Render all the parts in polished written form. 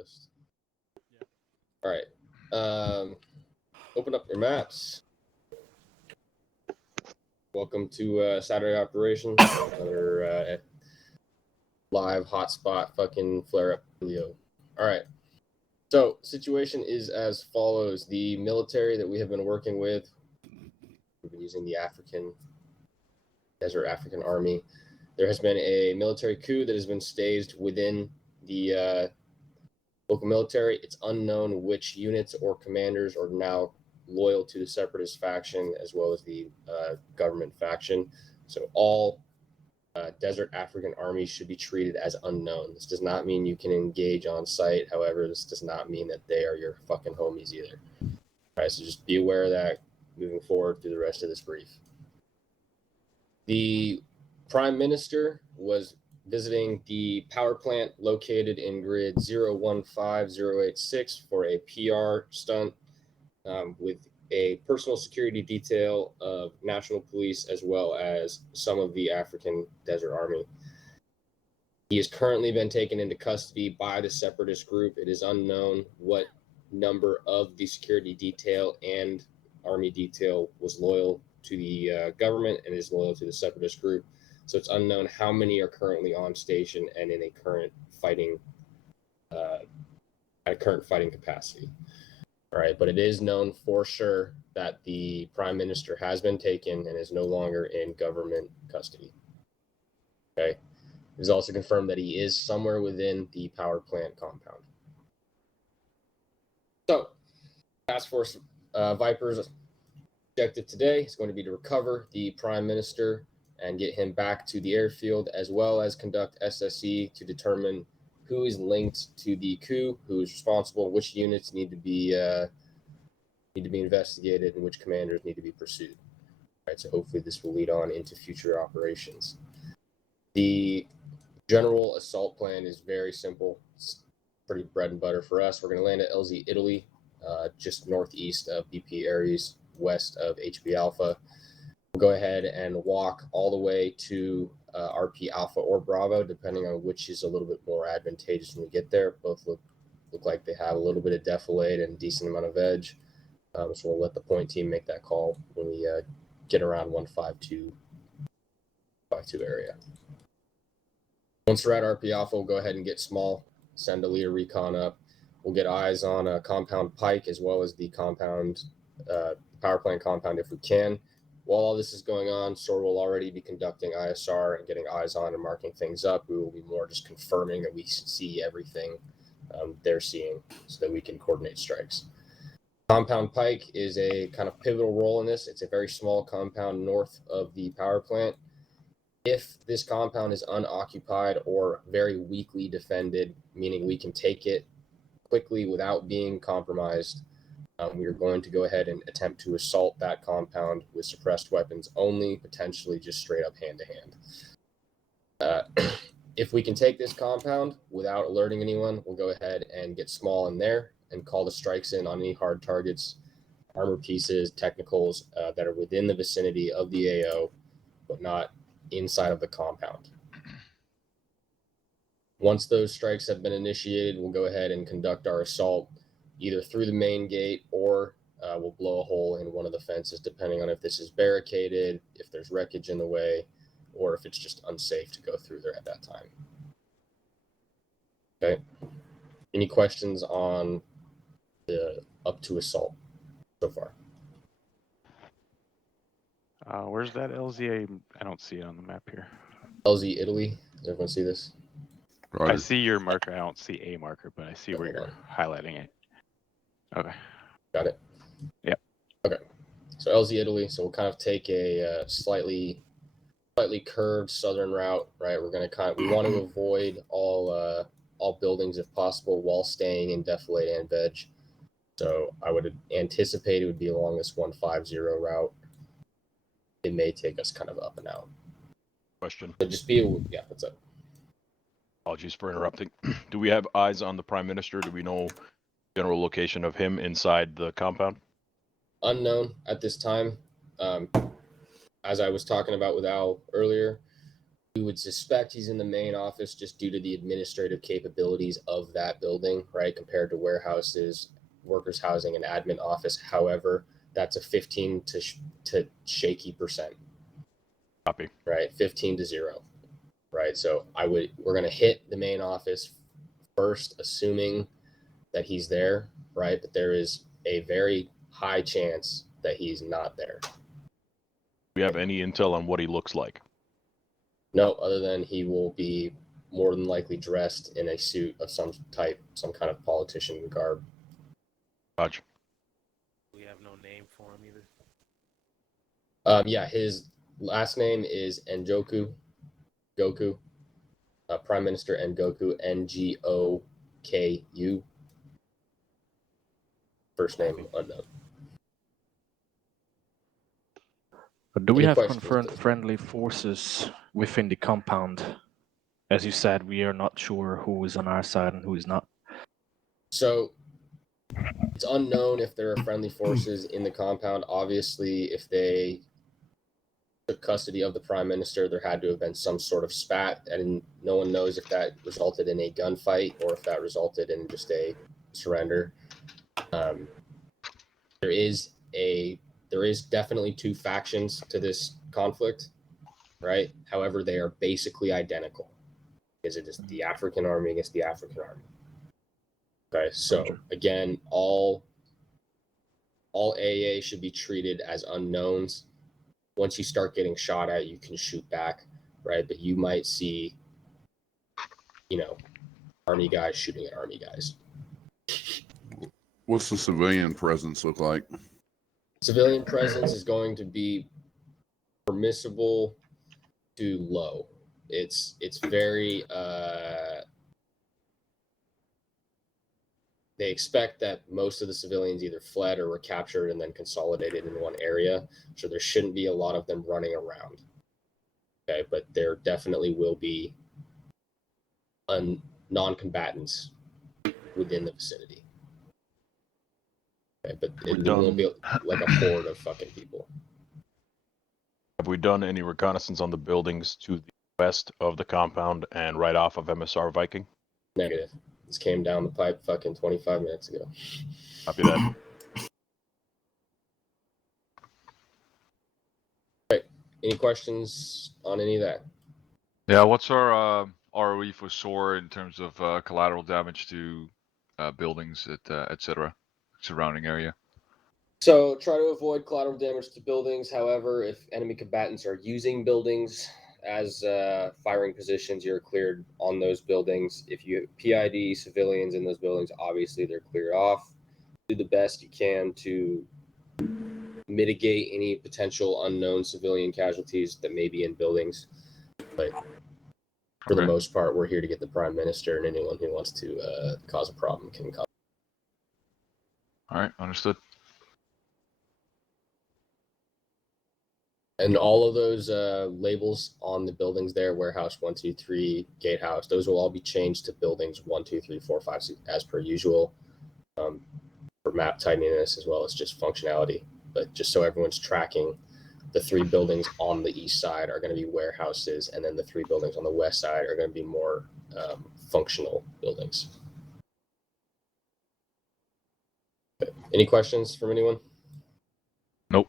list. All right. Open up your maps. Welcome to Saturday Operations. Another live hotspot fucking flare up video. All right. So situation is as follows. The military that we have been working with, we've been using the Desert African Army. There has been a military coup that has been staged within the local military. It's unknown which units or commanders are now loyal to the separatist faction as well as the government faction. So all Desert African armies should be treated as unknown. This does not mean you can engage on site. However, this does not mean that they are your fucking homies either. All right, so just be aware of that moving forward through the rest of this brief. The Prime Minister was visiting the power plant located in grid 015086 for a PR stunt with a personal security detail of National Police as well as some of the African Desert Army. He has currently been taken into custody by the separatist group. It is unknown what number of the security detail and Army detail was loyal to the government and is loyal to the separatist group. So it's unknown how many are currently on station and in a current fighting capacity. All right, but it is known for sure that the Prime Minister has been taken and is no longer in government custody. Okay. It is also confirmed that he is somewhere within the power plant compound. So, Task Force Viper's objective today is going to be to recover the Prime Minister and get him back to the airfield, as well as conduct SSE to determine who is linked to the coup, who is responsible, which units need to be investigated, and which commanders need to be pursued. All right, so hopefully this will lead on into future operations. The general assault plan is very simple. It's pretty bread and butter for us. We're going to land at LZ Italy, just northeast of BP Aries, west of HB Alpha. We'll go ahead and walk all the way to RP Alpha or Bravo, depending on which is a little bit more advantageous when we get there. Both look like they have a little bit of defilade and a decent amount of edge. So we'll let the point team make that call when we get around 152 area. Once we're at RP Alpha, we'll go ahead and get small, send a leader recon up. We'll get eyes on a compound Pike as well as the compound, power plant compound if we can. While all this is going on, SOAR will already be conducting ISR and getting eyes on and marking things up. We will be more just confirming that we see everything they're seeing so that we can coordinate strikes. Compound Pike is a kind of pivotal role in this. It's a very small compound north of the power plant. If this compound is unoccupied or very weakly defended, meaning we can take it quickly without being compromised, we are going to go ahead and attempt to assault that compound with suppressed weapons only, potentially just straight up hand-to-hand. If we can take this compound without alerting anyone, we'll go ahead and get small in there and call the strikes in on any hard targets, armor pieces, technicals that are within the vicinity of the AO, but not inside of the compound. Once those strikes have been initiated, we'll go ahead and conduct our assault either through the main gate or we'll blow a hole in one of the fences, depending on if this is barricaded, if there's wreckage in the way, or if it's just unsafe to go through there at that time. Okay. Any questions on the up to assault so far? Where's that LZA? I don't see it on the map here. LZ Italy. Does everyone see this? I see your marker. I don't see a marker, but I see where you're highlighting it. Okay. Got it? Yep. Okay. So LZ Italy. So we'll kind of take a slightly curved southern route, right? We're going to we want to avoid all buildings if possible while staying in defilade and veg. So I would anticipate it would be along this 150 route. It may take us kind of up and out. Question. So just yeah, what's up? Apologies for interrupting. Do we have eyes on the Prime Minister? Do we know general location of him inside the compound? Unknown at this time. As I was talking about with Al earlier, We would suspect he's in the main office just due to the administrative capabilities of that building, right? Compared to warehouses, workers' housing, and admin office. However, that's a 15 to shaky percent. Copy. Right, 15 to 0. Right, so we're gonna hit the main office first, assuming that he's there, right? But there is a very high chance that he's not there. Do we have any intel on what he looks like? No, other than he will be more than likely dressed in a suit of some type, some kind of politician garb. Roger. We have no name for him either. Yeah, his last name is Goku. Prime Minister Ngoku, Ngoku. First name unknown. But do we Any have questions, confirmed please? friendly forces within the compound? As you said, we are not sure who is on our side and who is not. So it's unknown if there are friendly forces in the compound. Obviously, if they took custody of the prime minister, there had to have been some sort of spat, and no one knows if that resulted in a gunfight or if that resulted in just a surrender. There is definitely two factions to this conflict, right? However, they are basically identical because it is the African army against the African army. Okay, so again, all AA should be treated as unknowns. Once you start getting shot at, you can shoot back, right? But you might see, army guys shooting at army guys. What's the civilian presence look like? Civilian presence is going to be permissible to low. It's very they expect that most of the civilians either fled or were captured and then consolidated in one area. So there shouldn't be a lot of them running around. Okay, but there definitely will be non-combatants within the vicinity. Okay, but it won't be like a horde of fucking people. Have we done any reconnaissance on the buildings to the west of the compound and right off of MSR Viking? Negative. This came down the pipe fucking 25 minutes ago. Copy that. Okay. Any questions on any of that? Yeah, what's our ROE for SOAR in terms of collateral damage to buildings, etc., surrounding area? So try to avoid collateral damage to buildings. However, if enemy combatants are using buildings as firing positions, you're cleared on those buildings. If you PID civilians in those buildings, obviously they're cleared off. Do the best you can to mitigate any potential unknown civilian casualties that may be in buildings. But for the most part, we're here to get the prime minister, and anyone who wants to cause a problem can cause. All right, understood. And all of those labels on the buildings there, warehouse 1, 2, 3, gatehouse, those will all be changed to buildings 1, 2, 3, 4, 5, 6, as per usual, for map tidiness as well as just functionality. But just so everyone's tracking, the 3 buildings on the east side are going to be warehouses, and then the 3 buildings on the west side are going to be more functional buildings. Okay. Any questions from anyone? Nope.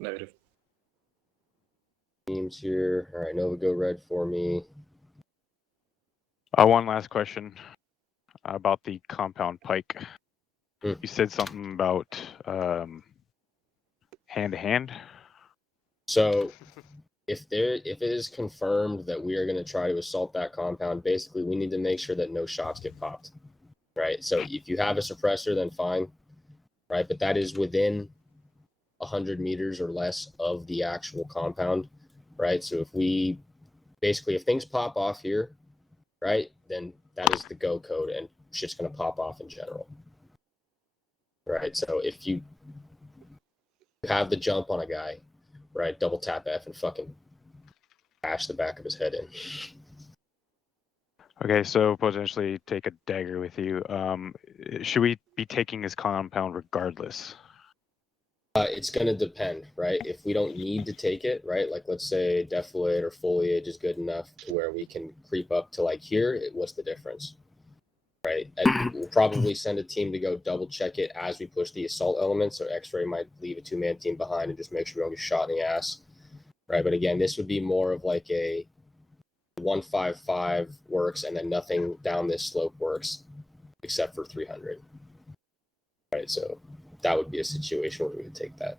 Negative. Teams here. All right, Nova, go red for me. One last question about the compound pike. You said something about hand to hand. So if it is confirmed that we are going to try to assault that compound, basically we need to make sure that no shots get popped, right? So if you have a suppressor, then fine, right? But that is within 100 meters or less of the actual compound, right? So if things pop off here, right, then that is the go code and shit's going to pop off in general, right? So if you have the jump on a guy, right, double tap F and fucking bash the back of his head in. Okay, so potentially take a dagger with you. Should we be taking his compound regardless? It's going to depend, right? If we don't need to take it, right? Like let's say defoliate or foliage is good enough to where we can creep up to like here. What's the difference, right? And we'll probably send a team to go double check it as we push the assault elements. So X-ray might leave a 2-man team behind and just make sure we don't get shot in the ass, right? But again, this would be more of like a 155 works and then nothing down this slope works except for 300, right? So that would be a situation where we would take that.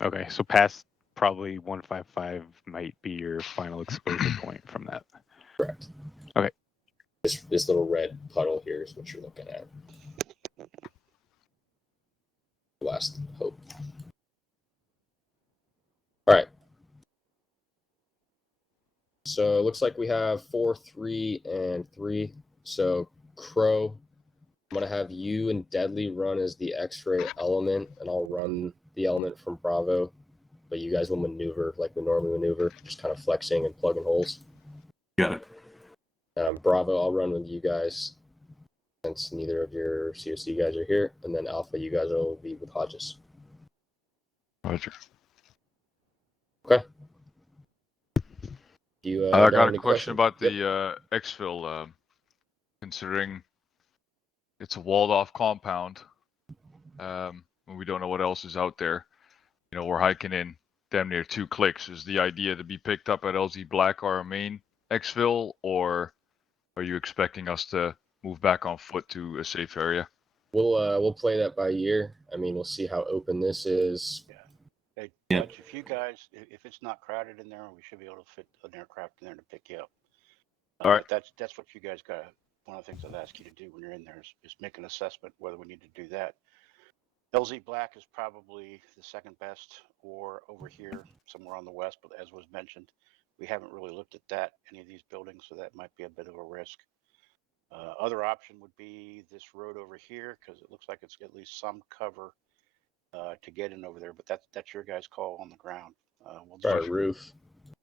Okay, so past probably 155 might be your final exposure point from that. Correct. Okay. This little red puddle here is what you're looking at. Last hope. All right. So it looks like we have 4, 3, and 3. So Crow, I'm gonna have you and Deadly run as the X-ray element, and I'll run the element from Bravo. But you guys will maneuver like we normally maneuver, just kind of flexing and plugging holes. Got it. Bravo, I'll run with you guys since neither of your COC guys are here, and then Alpha, you guys will be with Hodges. Roger. Okay. You, I don't got have a any question questions? about the exfil. Considering it's a walled-off compound, and we don't know what else is out there. You know, we're hiking in damn near 2 clicks. Is the idea to be picked up at LZ Black, our main exfil, or are you expecting us to move back on foot to a safe area? We'll play that by ear. I mean, we'll see how open this is. Hey, Yep. Dutch, if you guys, if it's not crowded in there, we should be able to fit an aircraft in there to pick you up. All right. That's what you guys got. One of the things I'd ask you to do when you're in there is make an assessment whether we need to do that. LZ Black is probably the second best, or over here somewhere on the west. But as was mentioned, we haven't really looked at that any of these buildings, so that might be a bit of a risk. Other option would be this road over here because it looks like it's at least some cover to get in over there. But that's your guys' call on the ground. We'll Try a just roof.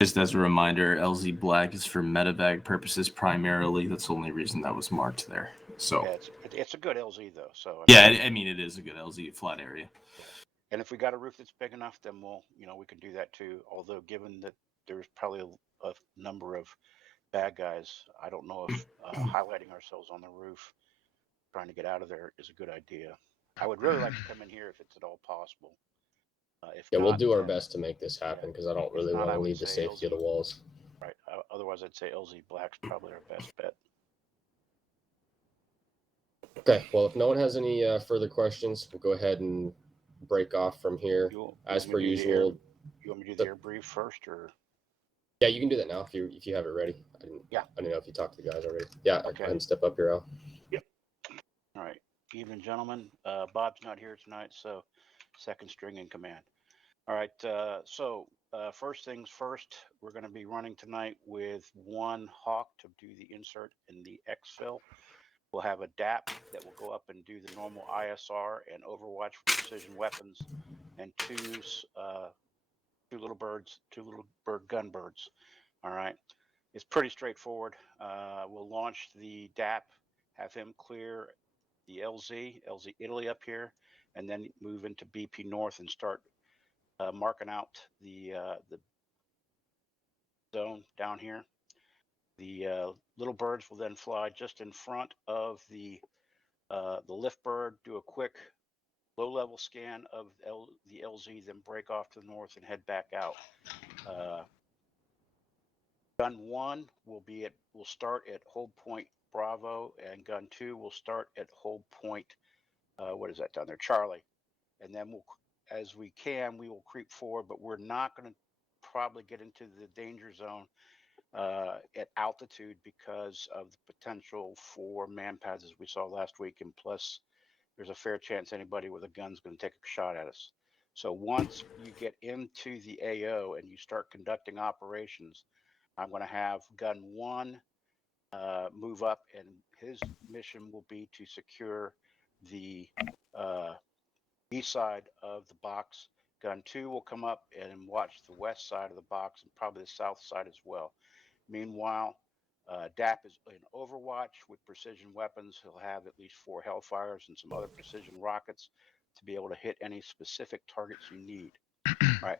Just as a reminder, LZ Black is for medevac purposes primarily. That's the only reason that was marked there. So yeah, it's a good LZ though. So I mean it is a good LZ flat area. yeah. And if we got a roof that's big enough, then we can do that too. Although given that there's probably a number of bad guys, I don't know if highlighting ourselves on the roof, trying to get out of there, is a good idea. I would really like to come in here if it's at all possible. If Yeah, not, we'll do our then- best to make this happen because I don't If really not, want I to would leave the say safety of the LZ. walls. Right. Otherwise, I'd say LZ Black's probably our best bet. Okay. Well, if no one has any further questions, we'll go ahead and break off from here. You As want per me to do the air- usual. You want me to do the air brief first, or? Yeah, you can do that now if you have it ready. I didn't know if you talked to the guys already. Yeah, go ahead and step up here, Al. All right. Evening, gentlemen. Bob's not here tonight, so second string in command. All right. So first things first, we're going to be running tonight with one Hawk to do the insert in the exfil. We'll have a DAP that will go up and do the normal ISR and Overwatch for precision weapons, and two little bird gunbirds. All right. It's pretty straightforward. We'll launch the DAP, have him clear the LZ Italy up here, and then move into BP North and start marking out the zone down here. The little birds will then fly just in front of the lift bird, do a quick low-level scan of the LZ, then break off to the north and head back out. Gun 1 will start at hold point Bravo, and gun 2 will start at hold point, what is that down there, Charlie. And then we will creep forward, but we're not going to probably get into the danger zone at altitude because of the potential for manpads as we saw last week, and plus there's a fair chance anybody with a gun's going to take a shot at us. So once you get into the AO and you start conducting operations, I'm going to have gun 1 move up, and his mission will be to secure the east side of the box. Gun 2 will come up and watch the west side of the box and probably the south side as well. Meanwhile, DAP is in Overwatch with precision weapons. He'll have at least 4 Hellfires and some other precision rockets. to be able to hit any specific targets you need. Right.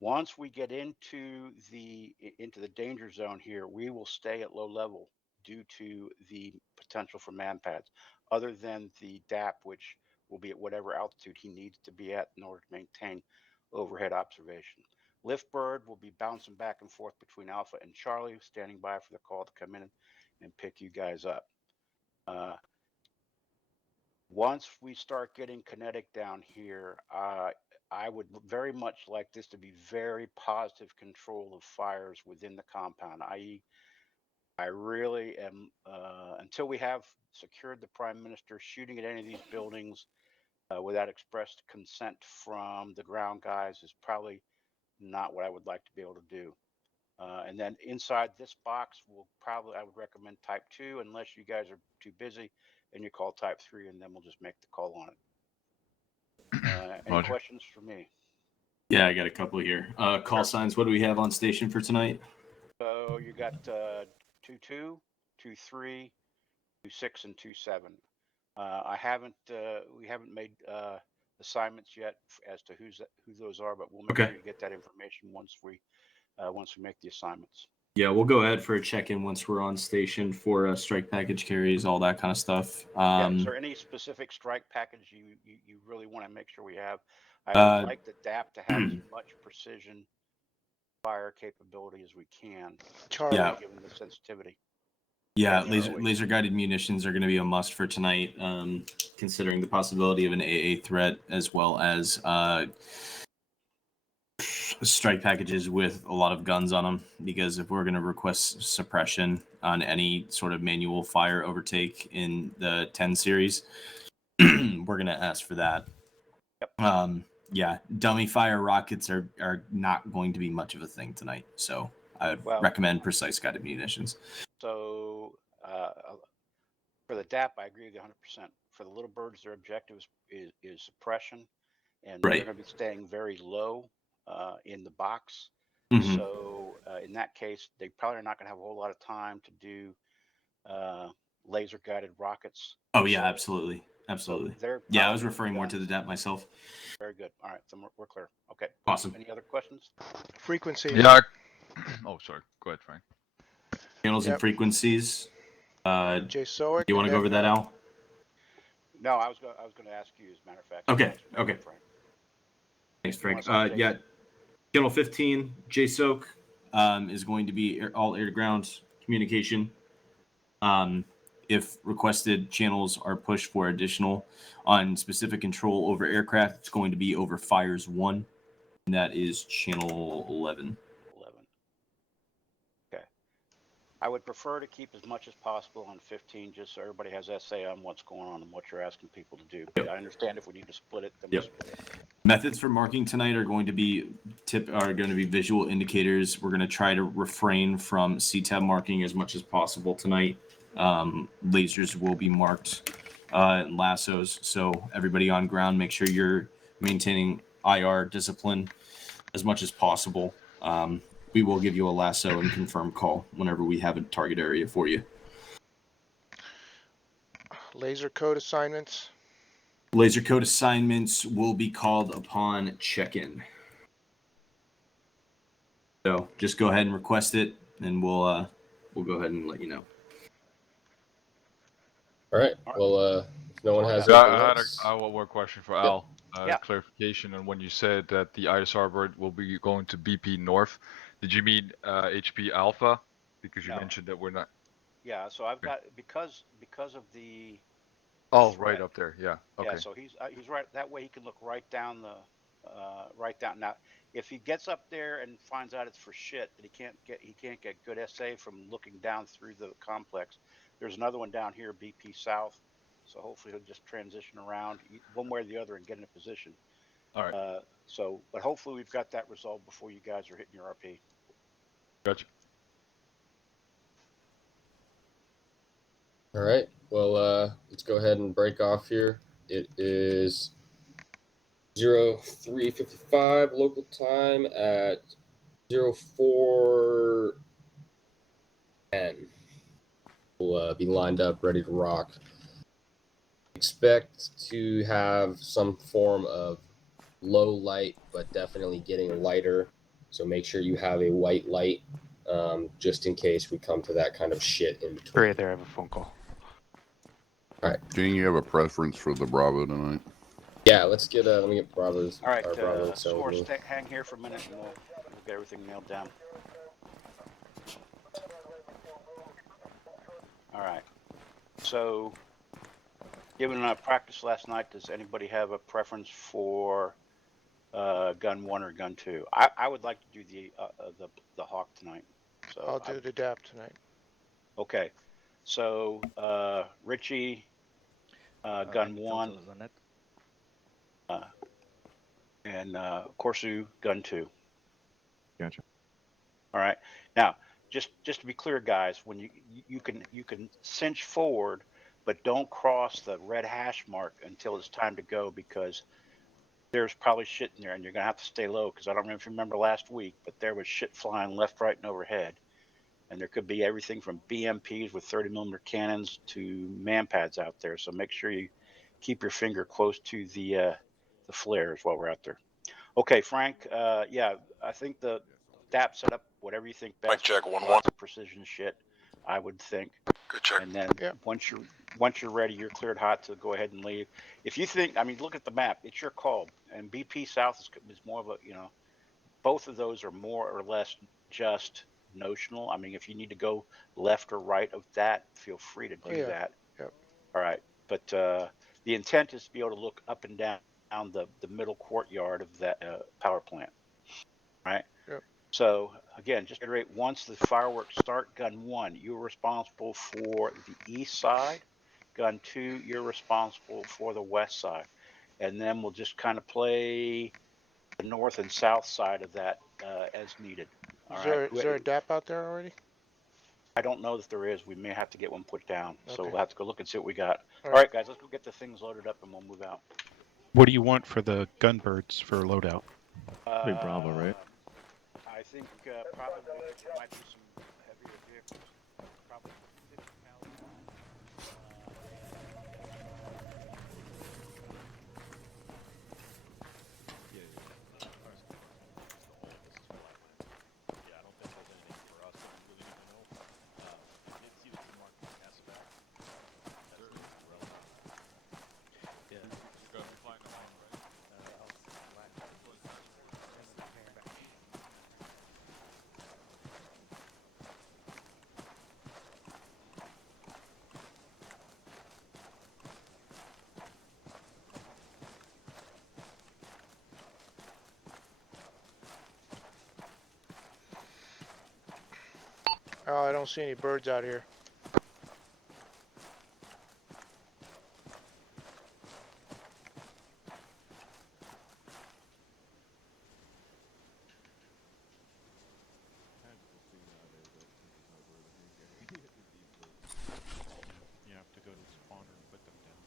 Once we get into the danger zone here, we will stay at low level due to the potential for man pads, other than the DAP, which will be at whatever altitude he needs to be at in order to maintain overhead observation. Lift bird will be bouncing back and forth between Alpha and Charlie, standing by for the call to come in and pick you guys up. Once we start getting kinetic down here, I would very much like this to be very positive control of fires within the compound, i.e., I really am, until we have secured the Prime Minister, shooting at any of these buildings without expressed consent from the ground guys is probably not what I would like to be able to do. And then inside this box, I would recommend type 2, unless you guys are too busy and you call type 3, and then we'll just make the call on it. Any Roger. questions for me? Yeah, I got a couple here. Call signs. What do we have on station for tonight? So you got 2-2, 2-3, 2-6, and 2-7. We haven't made assignments yet as to who those are, but we'll make sure you get that information once we make the assignments. Yeah, we'll go ahead for a check-in once we're on station for strike package carries, all that kind of stuff. Is there any specific strike package you really want to make sure we have? I would like the DAP to have as much precision fire capability as we can, Charlie. Yeah. given the sensitivity. Yeah, Charlie. laser guided munitions are going to be a must for tonight, considering the possibility of an AA threat, as well as strike packages with a lot of guns on them. Because if we're going to request suppression on any sort of manual fire overtake in the 10 series, we're going to ask for that. Yep. Yeah, dummy fire rockets are not going to be much of a thing tonight. So I would recommend precise guided munitions. So for the DAP, I agree with you 100%. For the little birds, their objective is suppression, and they're going to be staying very low in the box. Mhm. So in that case, they probably are not going to have a whole lot of time to do laser guided rockets. Oh yeah, absolutely. So I was referring more to the DAP myself. Very good. All right, so we're clear. Okay. Awesome. Any other questions? Frequency. Yeah. Oh, sorry. Go ahead, Frank. Channels and frequencies. Jay Soak. Do you want to go over that, Al? No, I was going to ask you, as a matter of fact. Okay. Frank. Thanks, Frank. Yeah, Channel 15, JSOAK is going to be all air-to-ground communication. If requested channels are pushed for additional on specific control over aircraft, it's going to be over Fires 1, and that is Channel 11. Okay. I would prefer to keep as much as possible on 15, just so everybody has SA on what's going on and what you're asking people to do. But I understand if we need to split it, then we'll split it. Methods for marking tonight are going to be visual indicators. We're going to try to refrain from CTAB marking as much as possible tonight. Lasers will be marked in lassos, so everybody on ground, make sure you're maintaining IR discipline as much as possible. We will give you a lasso and confirm call whenever we have a target area for you. Laser code assignments. Laser code assignments will be called upon check-in. So just go ahead and request it, and we'll go ahead and let you know. All right. Well, if no one has Yeah, anything I had else, one more question for Al. Yeah. Clarification on when you said that the ISR bird will be going to BP North. Did you mean HP Alpha? Because you mentioned that we're not. Yeah. So I've got because of the. Oh, threat. right up there. Yeah. Okay. Yeah. So he's right. That way he can look right down the Now, if he gets up there and finds out it's for shit that he can't get good SA from looking down through the complex. There's another one down here, BP South. So hopefully he'll just transition around one way or the other and get in a position. All right. But hopefully we've got that resolved before you guys are hitting your RP. Gotcha. all right. Well, let's go ahead and break off here. It is 03:55 local time at 04:10. We'll be lined up, ready to rock. expect to have some form of low light, but definitely getting lighter. So make sure you have a white light, just in case we come to that kind of shit in between. Right there, I have a phone call. Gene, you have a preference for the Bravo tonight? Yeah, let's get let me get Bravo's. All right, Bravo Excel SOAR, with me. hang here for a minute, and we'll get everything nailed down. All right. So, given practice last night, does anybody have a preference for gun 1 or gun 2? I would like to do the Hawk tonight. So I'll do the DAP tonight. Okay. So Richie, gun 1, and Corsu, gun 2. Gotcha. All right. Now, just to be clear, guys, when you can cinch forward, but don't cross the red hash mark until it's time to go, because there's probably shit in there, and you're gonna have to stay low. Because I don't know if you remember last week, but there was shit flying left, right, and overhead, and there could be everything from BMPs with 30mm cannons to man-pads out there. So make sure you keep your finger close to the flares while we're out there. Okay, Frank. Yeah, I think the DAP setup, whatever you think best. Mic check, 1-1. Lots of precision shit, I would think. Good check. And then Yeah. once you're ready, you're cleared hot to go ahead and leave. If you think, I mean, look at the map. It's your call. And BP South is more of a, both of those are more or less just notional. I mean, if you need to go left or right of that, feel free to do that. Yep. All right. But the intent is to be able to look up and down the middle courtyard of that power plant. Right. Yep. So again, just to reiterate, once the fireworks start, gun 1, you're responsible for the east side. Gun 2, you're responsible for the west side. And then we'll just kind of play the north and south side of that as needed. All right. Is there a DAP out there already? I don't know that there is. We may have to get one put down. So Okay. we'll have to go look and see what we got. All All right, guys, let's go get the things loaded up and we'll move out. What do you want for the gunbirds for loadout? Big Bravo, right? I think probably there might be some heavier vehicles. Probably 50 caliber. Yeah, I don't think there's anything for us that we really need to know. I did see that you marked the SBAC. That's relevant. Yeah. You guys are flying along, right? Oh, I don't see any birds out here. You have to go to the spawner and put them down.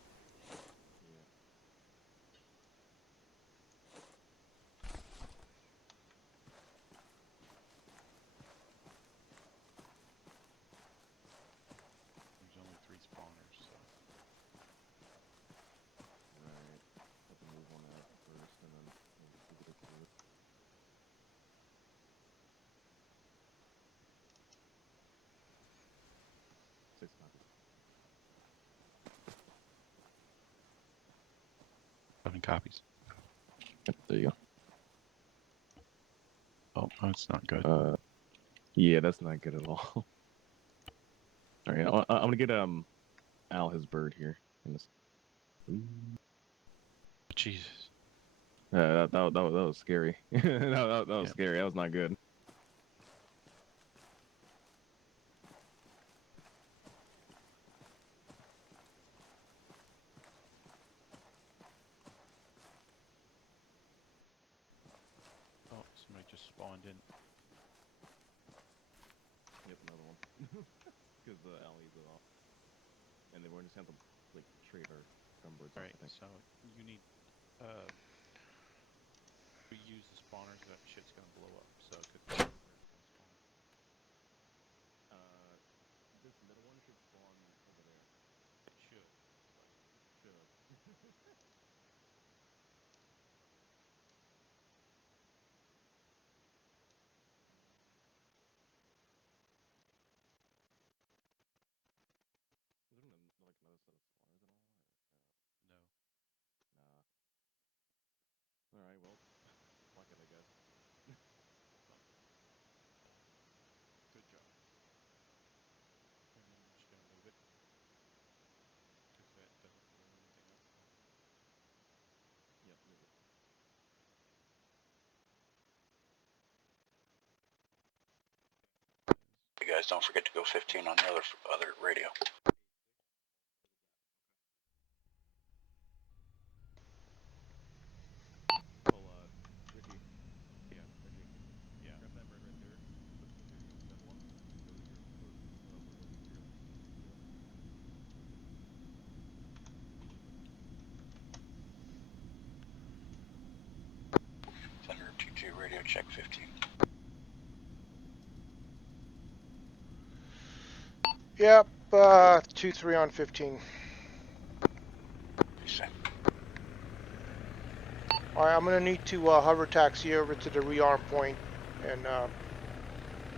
There's only 3 spawners, so. Right. Have to move one out first and then we'll get it through. Six copies. 7 copies. Yep, there you Oh, that's not good. go. Yeah, that's not good at all. All right, I'm gonna get Al his bird here. In this. Jesus. That was scary. that was scary. That was not good. Oh, somebody just spawned in. Yep, another one. Because the alleys are off. And then we're just gonna have to like trade our gunbirds. Alright, so you need we use the spawners, that shit's gonna blow up, so it could be anywhere it's gonna spawn. This middle one should spawn over there. It should. Should. guys. Don't forget to go 15 on the other radio. Well, Ricky. Yeah, Ricky. Yeah. Grab that bird right there. Put it here. Go 7-1. Go to your we'll go to 0. Thunder 2-2 radio check 15. Yep, 2-3 on 15. Alright, I'm gonna need to hover taxi over to the rearm point and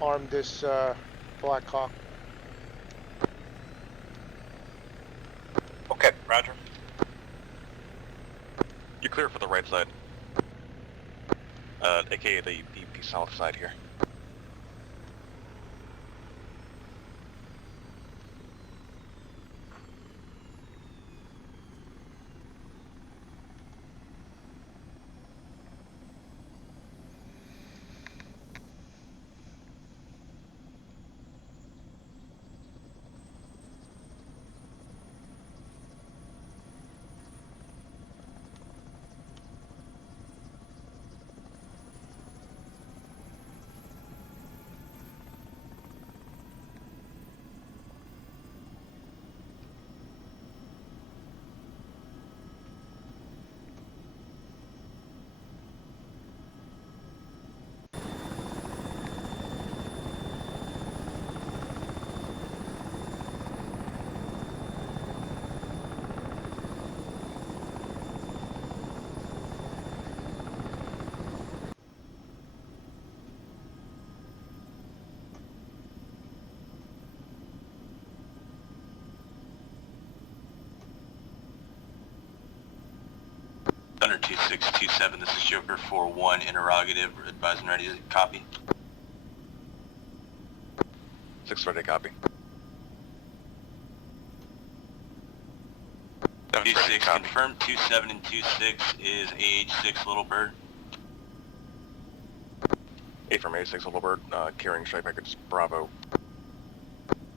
arm this Black Hawk. Okay, roger. You're clear for the right side. AKA the south side here. Thunder 2627, this is Joker 4-1, interrogative, advising ready to copy. 6 ready, copy. 26 confirmed, 27 and 26 is AH6 Little Bird. 8 from A6 Little Bird, carrying strike package Bravo.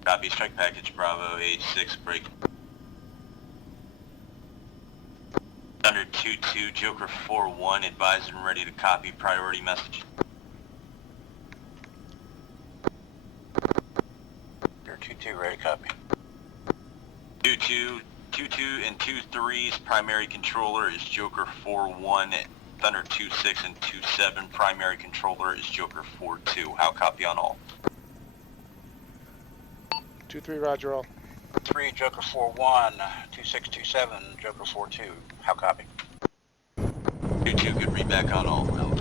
Copy, strike package Bravo, AH6 break. Thunder 2-2, Joker 4-1, advising ready to copy, priority message. You're 2-2, ready to copy. 2-2 and 2-3's primary controller is Joker 4-1, Thunder 2-6 and 2-7, primary controller is Joker 4-2. How copy on all? 2-3, roger all. 3, Joker 4-1, 2627, Joker 4-2. How copy? 2-2, good read back on all. Out.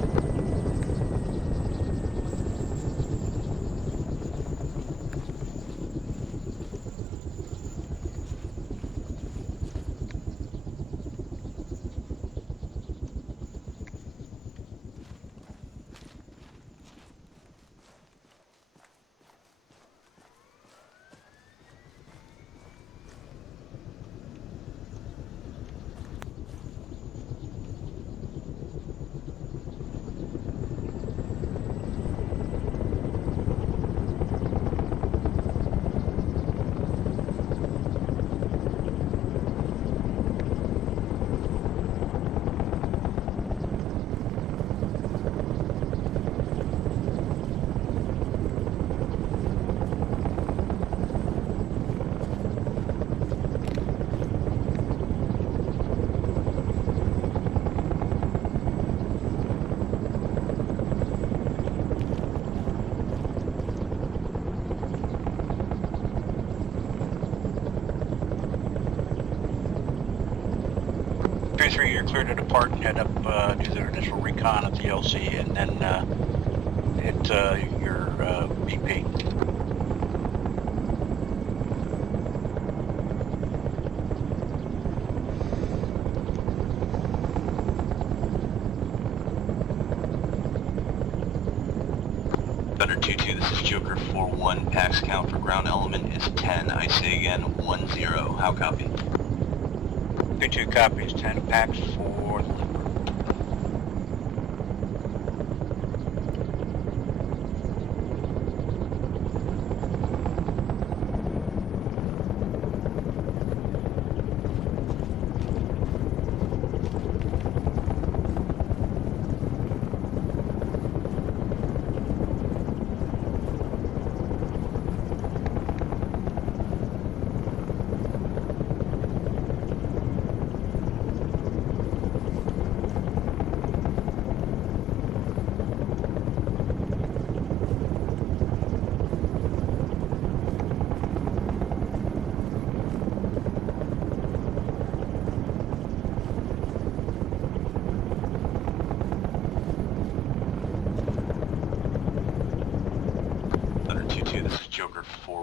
You're clear to depart and head up, do their initial recon at the LC, and then hit your BP. Thunder 2-2, this is Joker 4-1, PAX count for ground element is 10. I say again, 1-0. How copy? 2-2 copies, 10 packs for the Leopard.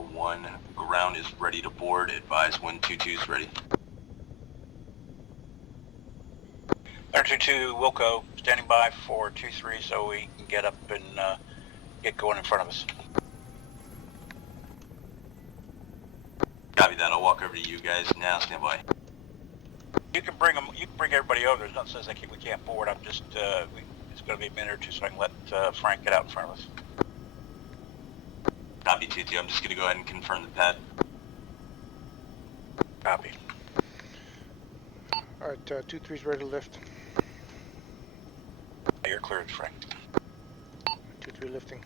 4-1. Ground is ready to board. Advise when 2-2 is ready. Thunder 2-2, Wilco, standing by for 2-3 so we can get up and get going in front of us. Copy that. I'll walk over to you guys now. Stand by. You can bring them. You can bring everybody over. There's nothing says we can't board. I'm just. It's going to be a minute or two, so I can let Frank get out in front of us. Copy 2-2. I'm just going to go ahead and confirm the pad. Copy. All right, 2-3's ready to lift. You're cleared, Frank. 2-3 lifting.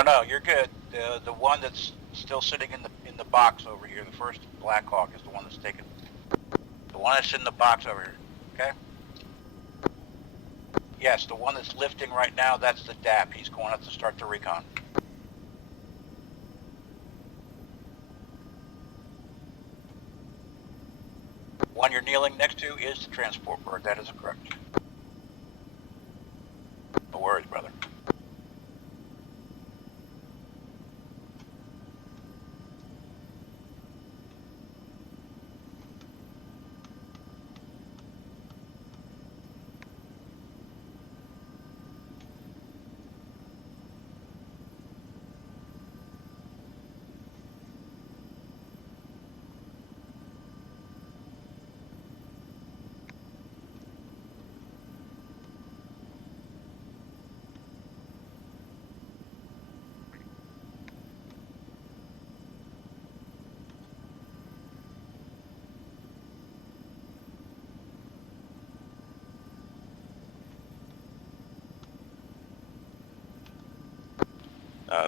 Oh, no, you're good. The one that's still sitting in the box over here, the first Black Hawk, is the one that's taken. The one that's in the box over here. Okay. Yes, the one that's lifting right now, that's the DAP. He's going up to start the recon. One you're kneeling next to is the transport bird. That is correct. No worries, brother.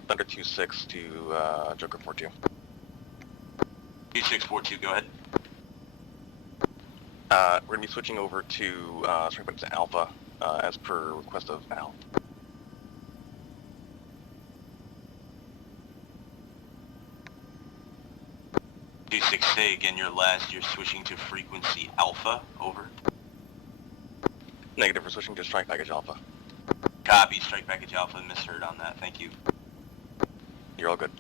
Thunder 2-6 to Joker 4-2. 2642, go ahead. We're going to be switching over to strike to Alpha as per request of Al. Say again your last. You're switching to frequency Alpha. Over. Negative, we're switching to strike package Alpha. Copy. Strike package Alpha. Misheard on that. Thank you. You're all good.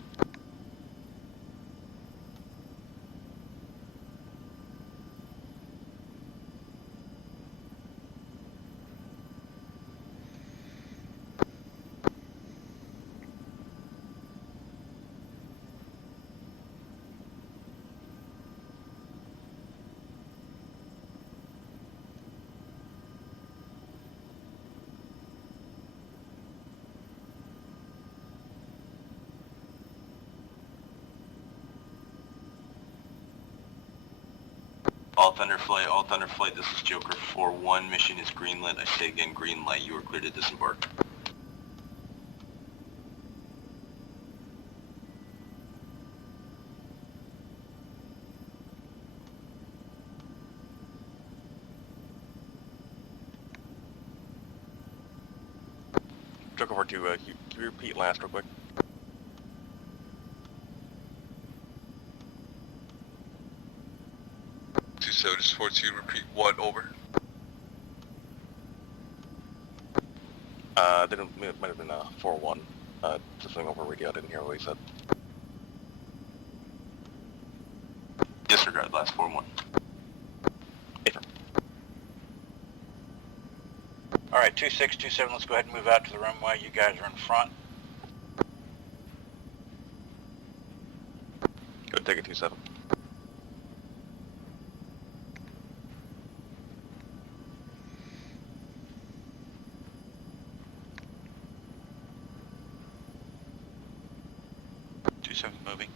All Thunder Flight, this is Joker 4-1. Mission is greenlit. I say again, green light. You are clear to disembark. Joker 4-2, can you repeat last real quick? So just 4-2, repeat what, over? It might have been 4-1. Just going over radio, I didn't hear what he said. Disregard last 4-1. All right, 26, 27, let's go ahead and move out to the runway. You guys are in front. Go take it 2-7. Moving.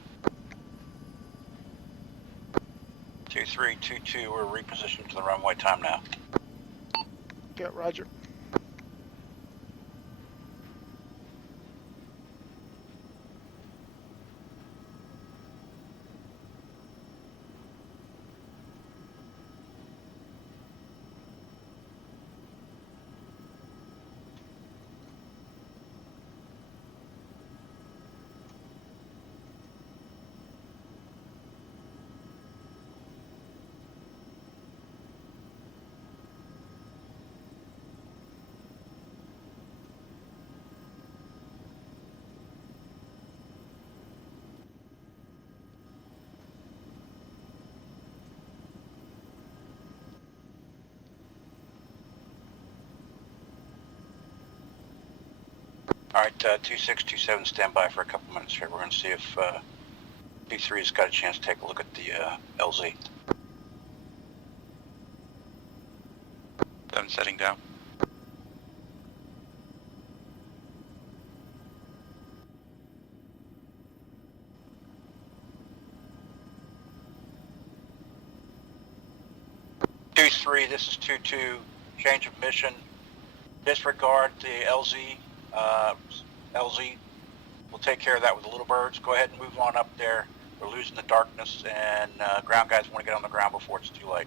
23, 22, we're repositioned to the runway time now. Yeah, roger. All right, 2627, stand by for a couple minutes here. We're going to see if 23's got a chance to take a look at the LZ. 7 setting down. Two three, this is 2-2, change of mission. Disregard the LZ. LZ, we'll take care of that with the little birds. Go ahead and move on up there. We're losing the darkness, and ground guys want to get on the ground before it's too late.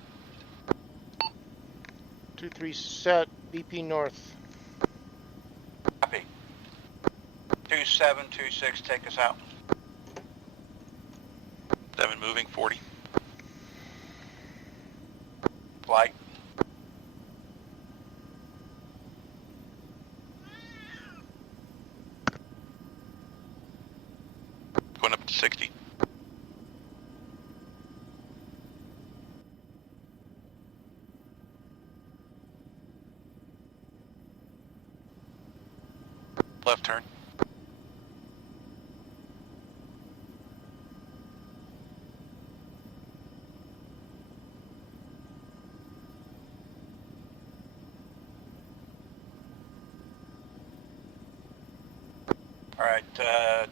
2-3 set, BP north. Copy. 2726, take us out. 7 moving, 40. Flight. Going up to 60. Left turn. All right,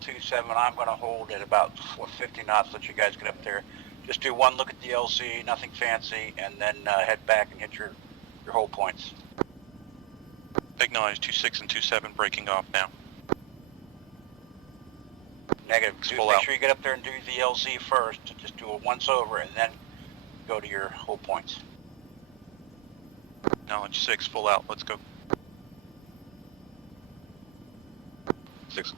27, I'm going to hold at about 50 knots, let you guys get up there. Just do one look at the LC, nothing fancy, and then head back and hit your hold points. Acknowledge 26 and 27 breaking off now. Negative. Full Make out. sure you get up there and do the LZ first. Just do it once over and then go to your hold points. Acknowledge 6, full out, let's go. 6.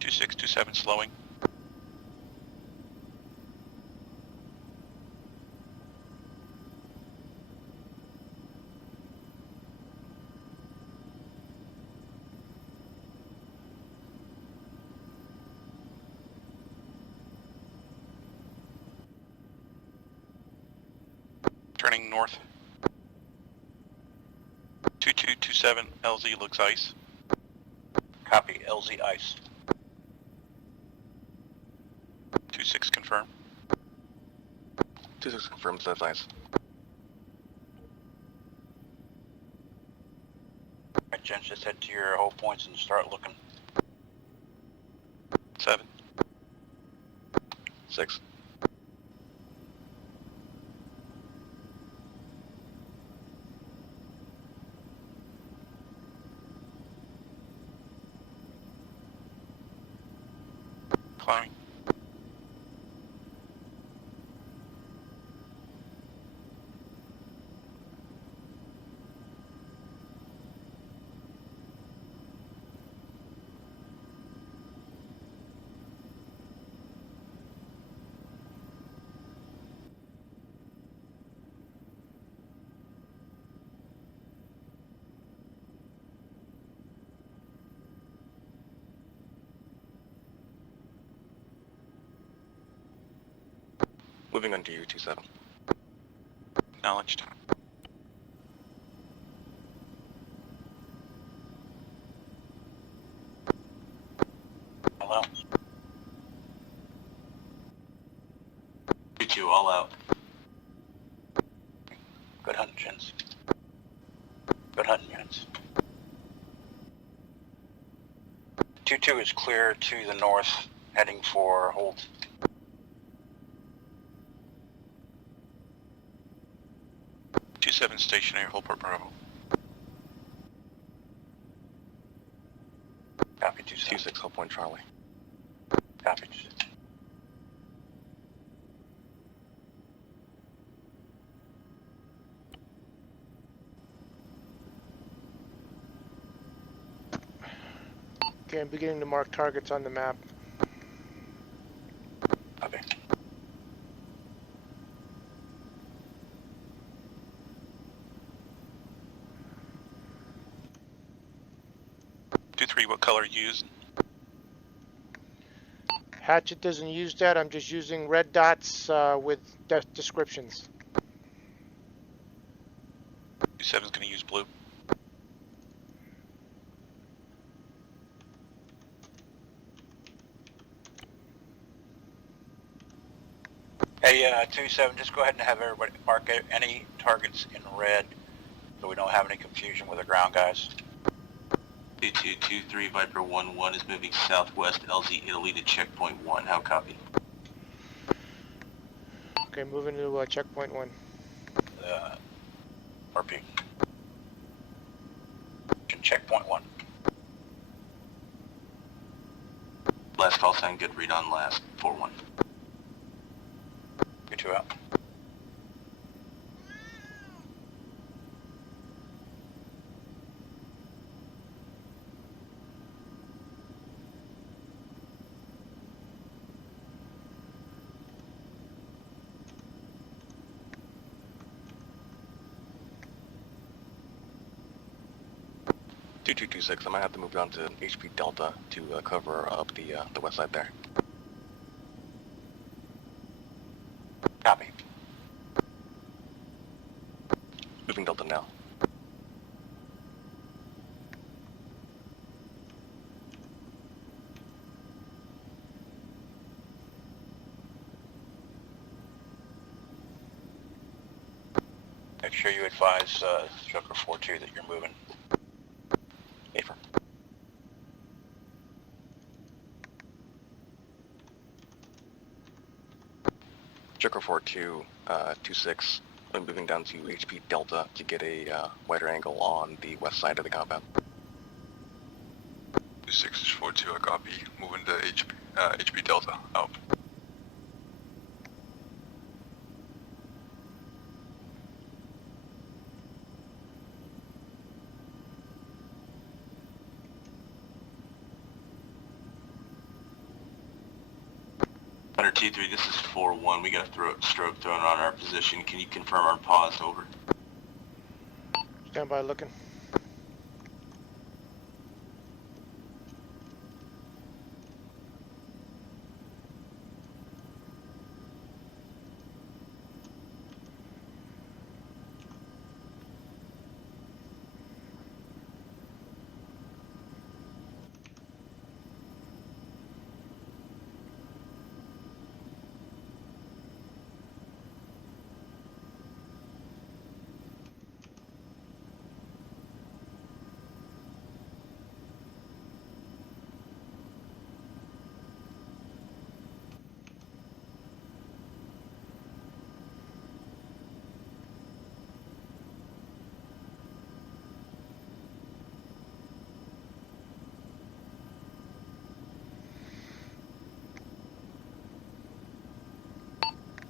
Two 6, 2 7 slowing. Turning north. 2227 LZ looks ice. Copy, LZ ice. 26 confirm. 26 confirms that's ice. All right, gents, just head to your hold points and start looking. 7. 6. Climbing. Moving on to you, 27. Acknowledged. Hello? 2-2, all out. Gens. Good hunting, Gens. 2-2 is clear to the north, heading for hold. Two 7 stationary, hold Port Bravo. Copy 2-7. 2-6, hold point Charlie. Copy 2-6. Okay, I'm beginning to mark targets on the map. Okay. 2-3, what color you use? Hatchet doesn't use that. I'm just using red dots with descriptions. 2-7's gonna use blue. Hey, 2-7, just go ahead and have everybody mark any targets in red so we don't have any confusion with the ground guys. 2223 Viper 1-1 is moving southwest LZ Italy to checkpoint 1. How copy? Okay, moving to checkpoint 1. RP. Checkpoint 1. Last call sign, good read on last. 4-1. You 2 out. Two 226, I might have to move down to HP Delta to cover up the west side there. Copy. Moving Delta now. Make sure you advise Joker 4-2 that you're moving. Affirm. Joker 4-2, 2-6, I'm moving down to HP Delta to get a wider angle on the west side of the compound. 2-6 is 4-2, I copy. Moving to HP Delta, out. Hunter 2-3, this is 4-1. We got a stroke thrown on our position. Can you confirm our pause? Over. Stand by looking.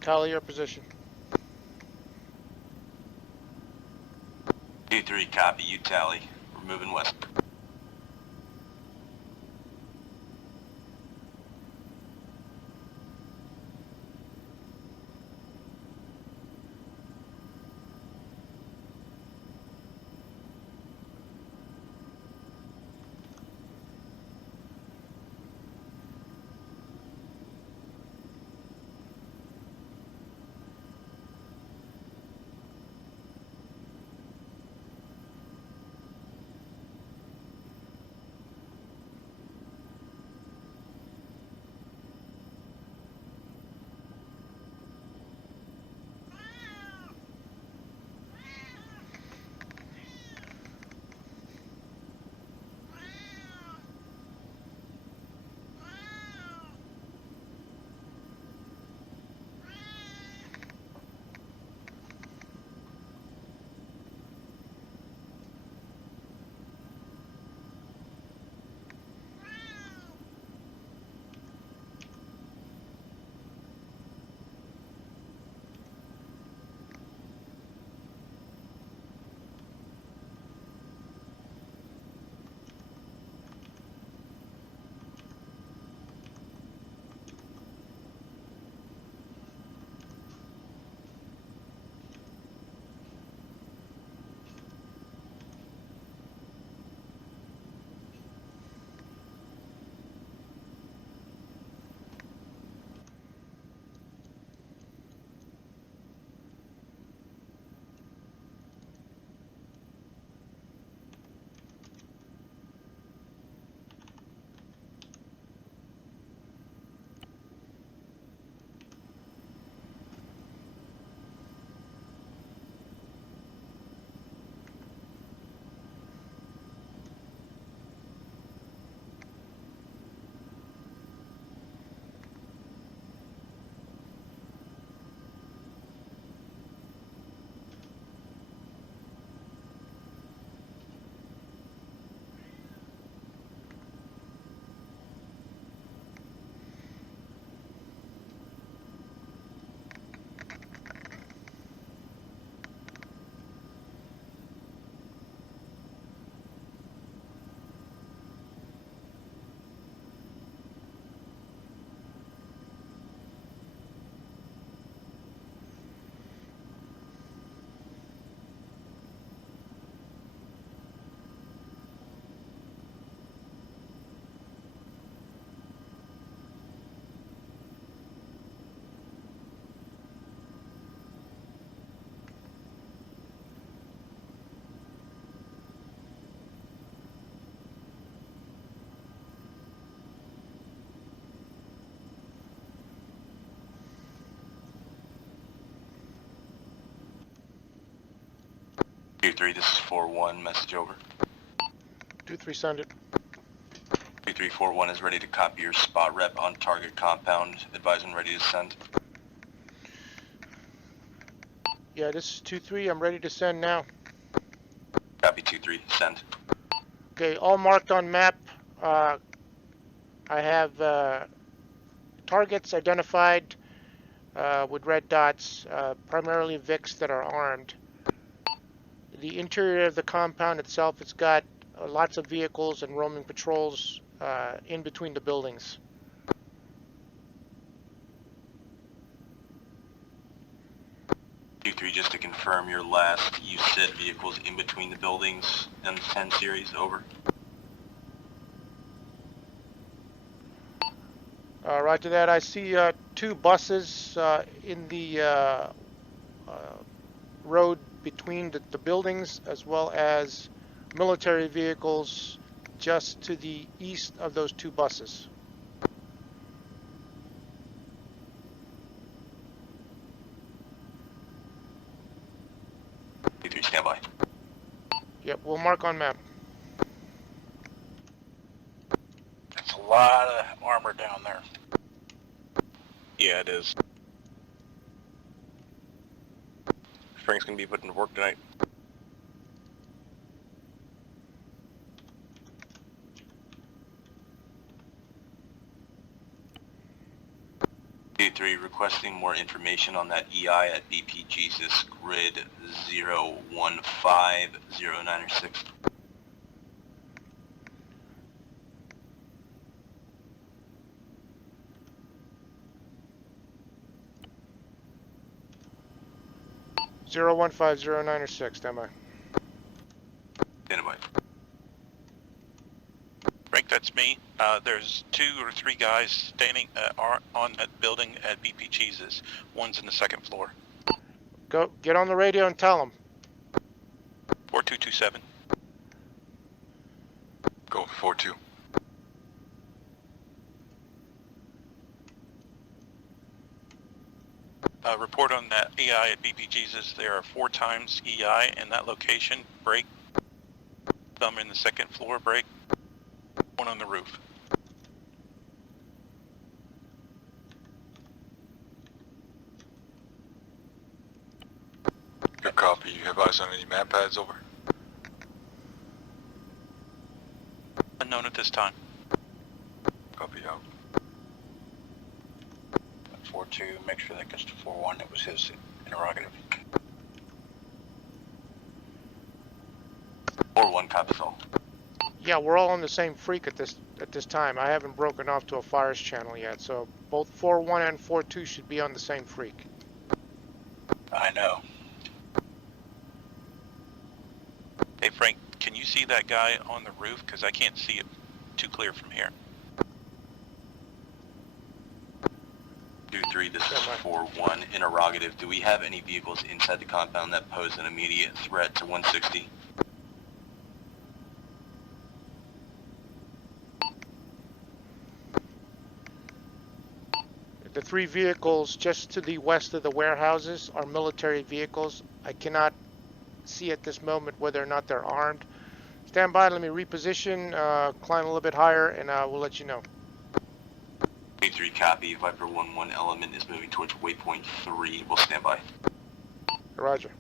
Tally your position. 2-3, copy. You tally. We're moving west. 2-3, this is 4-1, message over. 2-3, send it. 2-3-4-1 is ready to copy your spot rep on target compound. Advise when ready to send. Yeah, this is 2-3. I'm ready to send now. Copy 2-3, send. Okay, all marked on map. I have targets identified with red dots, primarily VICs that are armed. The interior of the compound itself, it's got lots of vehicles and roaming patrols in between the buildings. Q3, just to confirm your last, you said vehicles in between the buildings in the 10 series, over. Roger that. I see 2 buses in the road between the buildings, as well as military vehicles just to the east of those 2 buses. Q3, stand by. Yep, we'll mark on map. That's a lot of armor down there. Yeah, it is. Frank's gonna be putting to work tonight. Q3, requesting more information on that EI at BP Jesus grid 0150906. Zero 15096, stand by. Stand by. Frank, that's me. There's 2 or 3 guys standing on that building at BP Cheese's. One's in the 2nd floor. Go, get on the radio and tell them. 4227. Go 4-2. Report on that EI at BP Jesus. There are 4 times EI in that location. Break. Some in the 2nd floor. Break. 1 on the roof. Good copy. You have eyes on any map pads, over? Unknown at this time. Copy out. 4-2, make sure that gets to 4-1. It was his interrogative. 4-1, copies all. Yeah, we're all on the same freak at this time. I haven't broken off to a fires channel yet, so both 4-1 and 4-2 should be on the same freak. I know. Hey Frank, can you see that guy on the roof? Because I can't see it too clear from here. 2-3, this is 4-1, interrogative. Do we have any vehicles inside the compound that pose an immediate threat to 160? The 3 vehicles just to the west of the warehouses are military vehicles. I cannot see at this moment whether or not they're armed. Stand by, let me reposition, climb a little bit higher, and we'll let you know. 3 copy, Viper 1-1 element is moving towards waypoint 3. We'll stand by. Roger.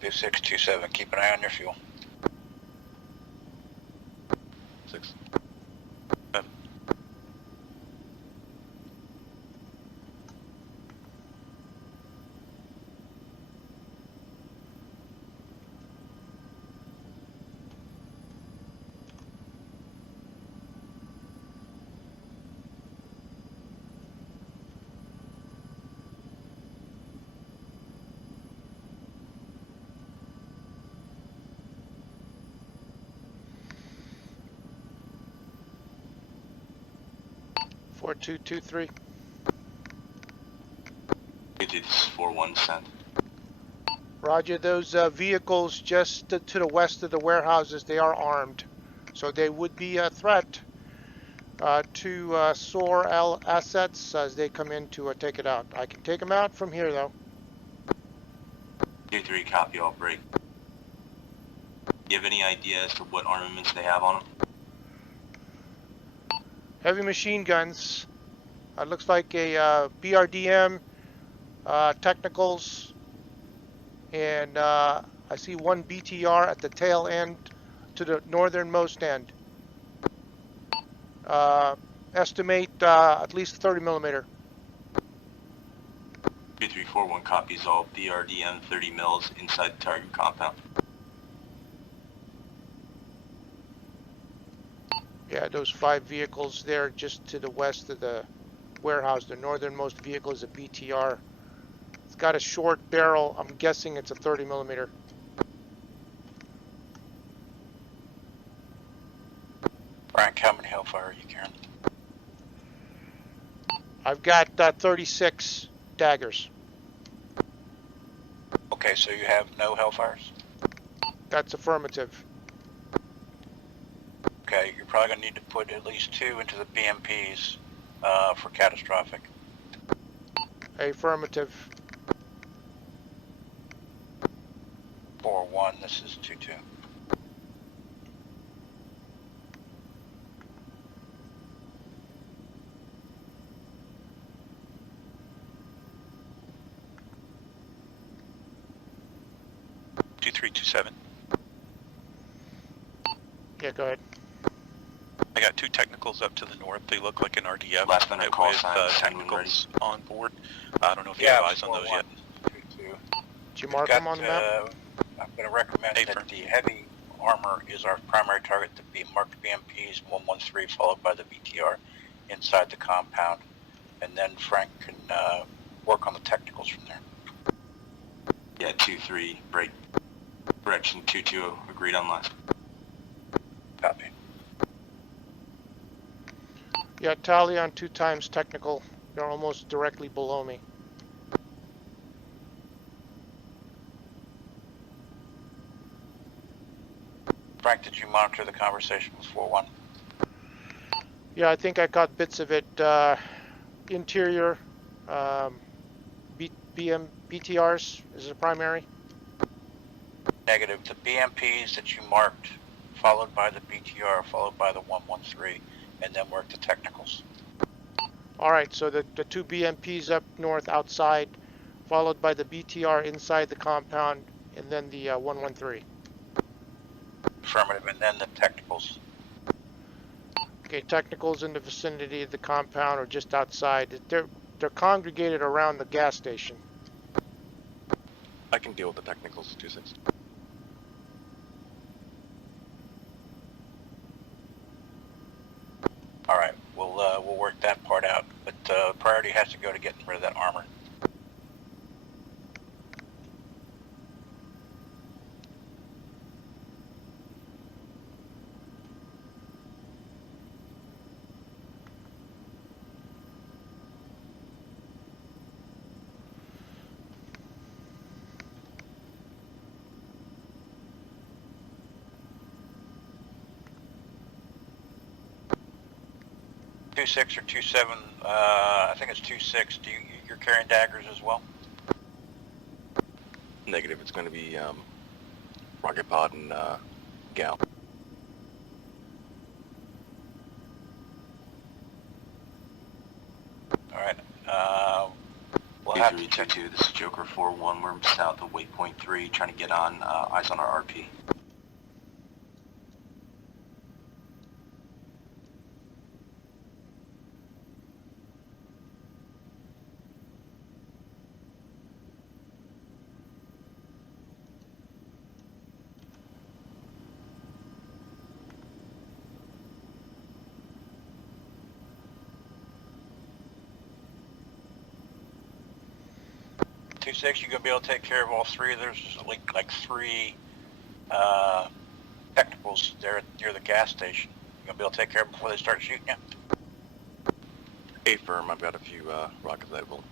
Do 627, keep an eye on your fuel. 6. 7. 4223. 2-2, this is 4-1, send. Roger, those vehicles just to the west of the warehouses, they are armed. So they would be a threat to SOAR assets as they come in to take it out. I can take them out from here, though. 2-3, copy, all break. Do you have any idea as to what armaments they have on them? Heavy machine guns. Looks like a BRDM, technicals, and I see one BTR at the tail end to the northernmost end. Estimate at least 30 millimeter. 2341 copies all BRDM 30 mils inside the target compound. Yeah, those 5 vehicles there just to the west of the warehouse. The northernmost vehicle is a BTR. It's got a short barrel. I'm guessing it's a 30 millimeter. Frank, how many Hellfire are you carrying? I've got 36 daggers. Okay, so you have no Hellfires? That's affirmative. Okay, you're probably going to need to put at least 2 into the BMPs for catastrophic. Affirmative. 4-1, this is 2-2. Yeah, go ahead. I got 2 technicals up to the north. They look like an RDF Last minute call with sign, technicals on board. I don't know if you have eyes on those yet. 2-2. Did you mark them on the map? I'm going to recommend that the heavy armor is our primary target to be marked BMPs 113 followed by the BTR inside the compound, and then Frank can work on the technicals from there. Yeah, 2-3, break. Correction, 2-2, agreed on last. Copy. Yeah, tally on 2 times technical. You're almost directly below me. Frank, did you monitor the conversation with 4-1? Yeah, I think I caught bits of it. Interior, BTRs is the primary. Negative. The BMPs that you marked, followed by the BTR, followed by the 113, and then work the technicals. All right, so the 2 BMPs up north outside, followed by the BTR inside the compound, and then the 113. Affirmative, and then the technicals. Okay, technicals in the vicinity of the compound or just outside. They're congregated around the gas station. I can deal with the technicals, 2-6. All right, we'll work that part out, but priority has to go to getting rid of that armor. Two 6 or 2-7. I think it's 2-6. You're carrying daggers as well? Negative, it's going to be rocket pod and gal. All right. We'll 2-3-2-2, this is Joker 4-1. We're south of waypoint 3, trying to get on eyes on our RP. You're gonna be able to take care of all 3 of those. There's like 3 technicals there near the gas station. You're gonna be able to take care of them before they start shooting you? A firm, I've got a few rockets that will,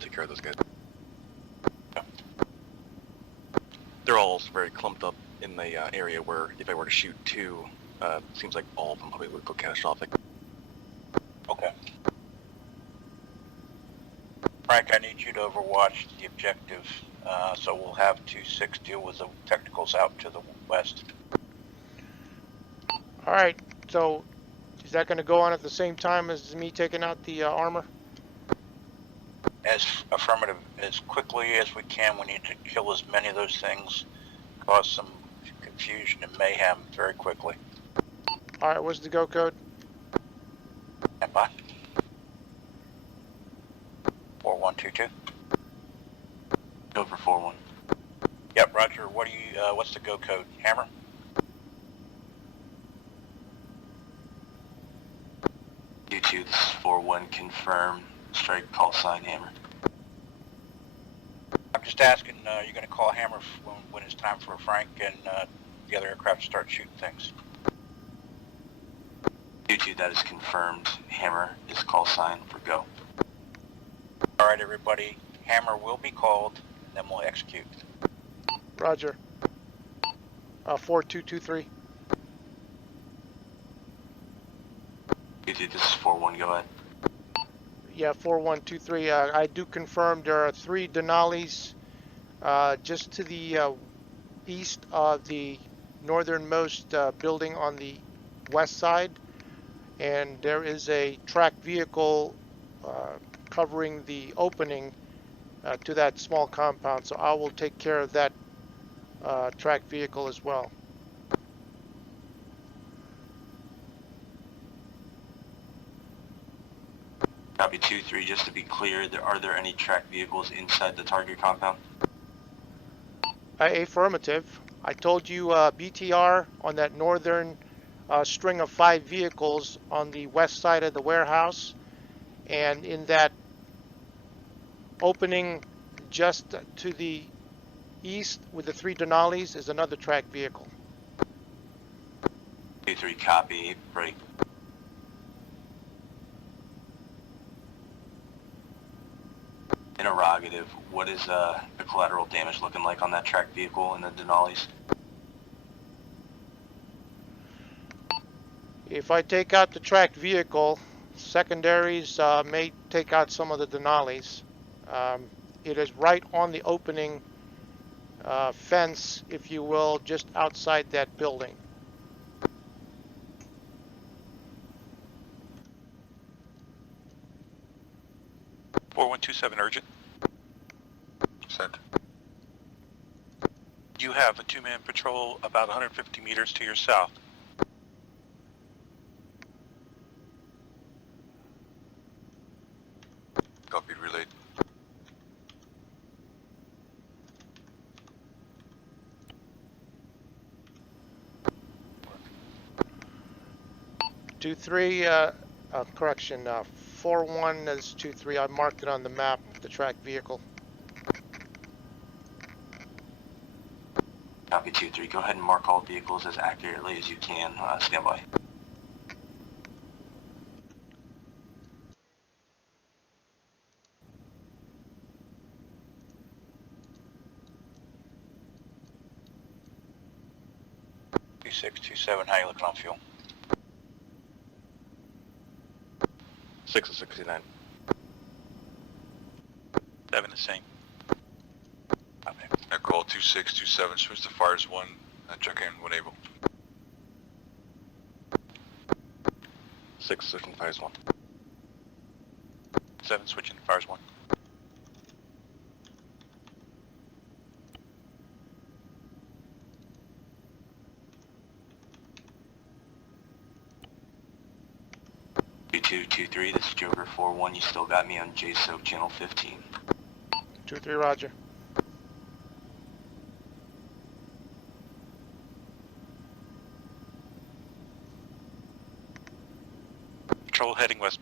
take care of those guys. They're all very clumped up in the area where if I were to shoot two, seems like all of them probably would go catastrophic. Okay. Frank, I need you to overwatch the objective, so we'll have 2-6 deal with the technicals out to the west. All right, so is that going to go on at the same time as me taking out the armor? As affirmative, as quickly as we can. We need to kill as many of those things, cause some confusion and mayhem very quickly. All right, what's the go code? Stand by. 4122. Go for 4-1. Yep, Roger. What do you? What's the go code? Hammer. U2, this is 4-1, confirm, strike, call sign, hammer. I'm just asking, you're going to call Hammer when it's time for Frank and the other aircraft to start shooting things. U2, that is confirmed, hammer is call sign for go. All right, everybody. Hammer will be called, and then we'll execute. Roger. 4223. U2, this is 4-1, go ahead. Yeah, 4123. I do confirm there are 3 Denali's just to the east of the northernmost building on the west side, and there is a tracked vehicle covering the opening to that small compound, so I will take care of that tracked vehicle as well. Copy 2-3, just to be clear, are there any tracked vehicles inside the target compound? Affirmative. I told you BTR on that northern string of 5 vehicles on the west side of the warehouse, and in that opening just to the east with the 3 Denali's is another tracked vehicle. 2-3, copy, break. Interrogative, what is the collateral damage looking like on that tracked vehicle and the Denali's? If I take out the tracked vehicle, secondaries may take out some of the Denali's. It is right on the opening fence, if you will, just outside that building. $4127 urgent. Sent. You have a 2-man patrol about 150 meters to your south. Copy, relayed. Two three, correction, 4-1 is 2-3. I marked it on the map, the tracked vehicle. Copy 2-3, go ahead and mark all vehicles as accurately as you can. Stand by. $2627. How you looking on fuel? 6 of 69. 7 the same. Okay. I call 2627, switch to fires 1, check in when able. 6 switching fires 1. 7 switching to fires 1. U223, this is Joker 4-1, you still got me on JSOAP channel 15. 2-3, roger. Patrol heading west.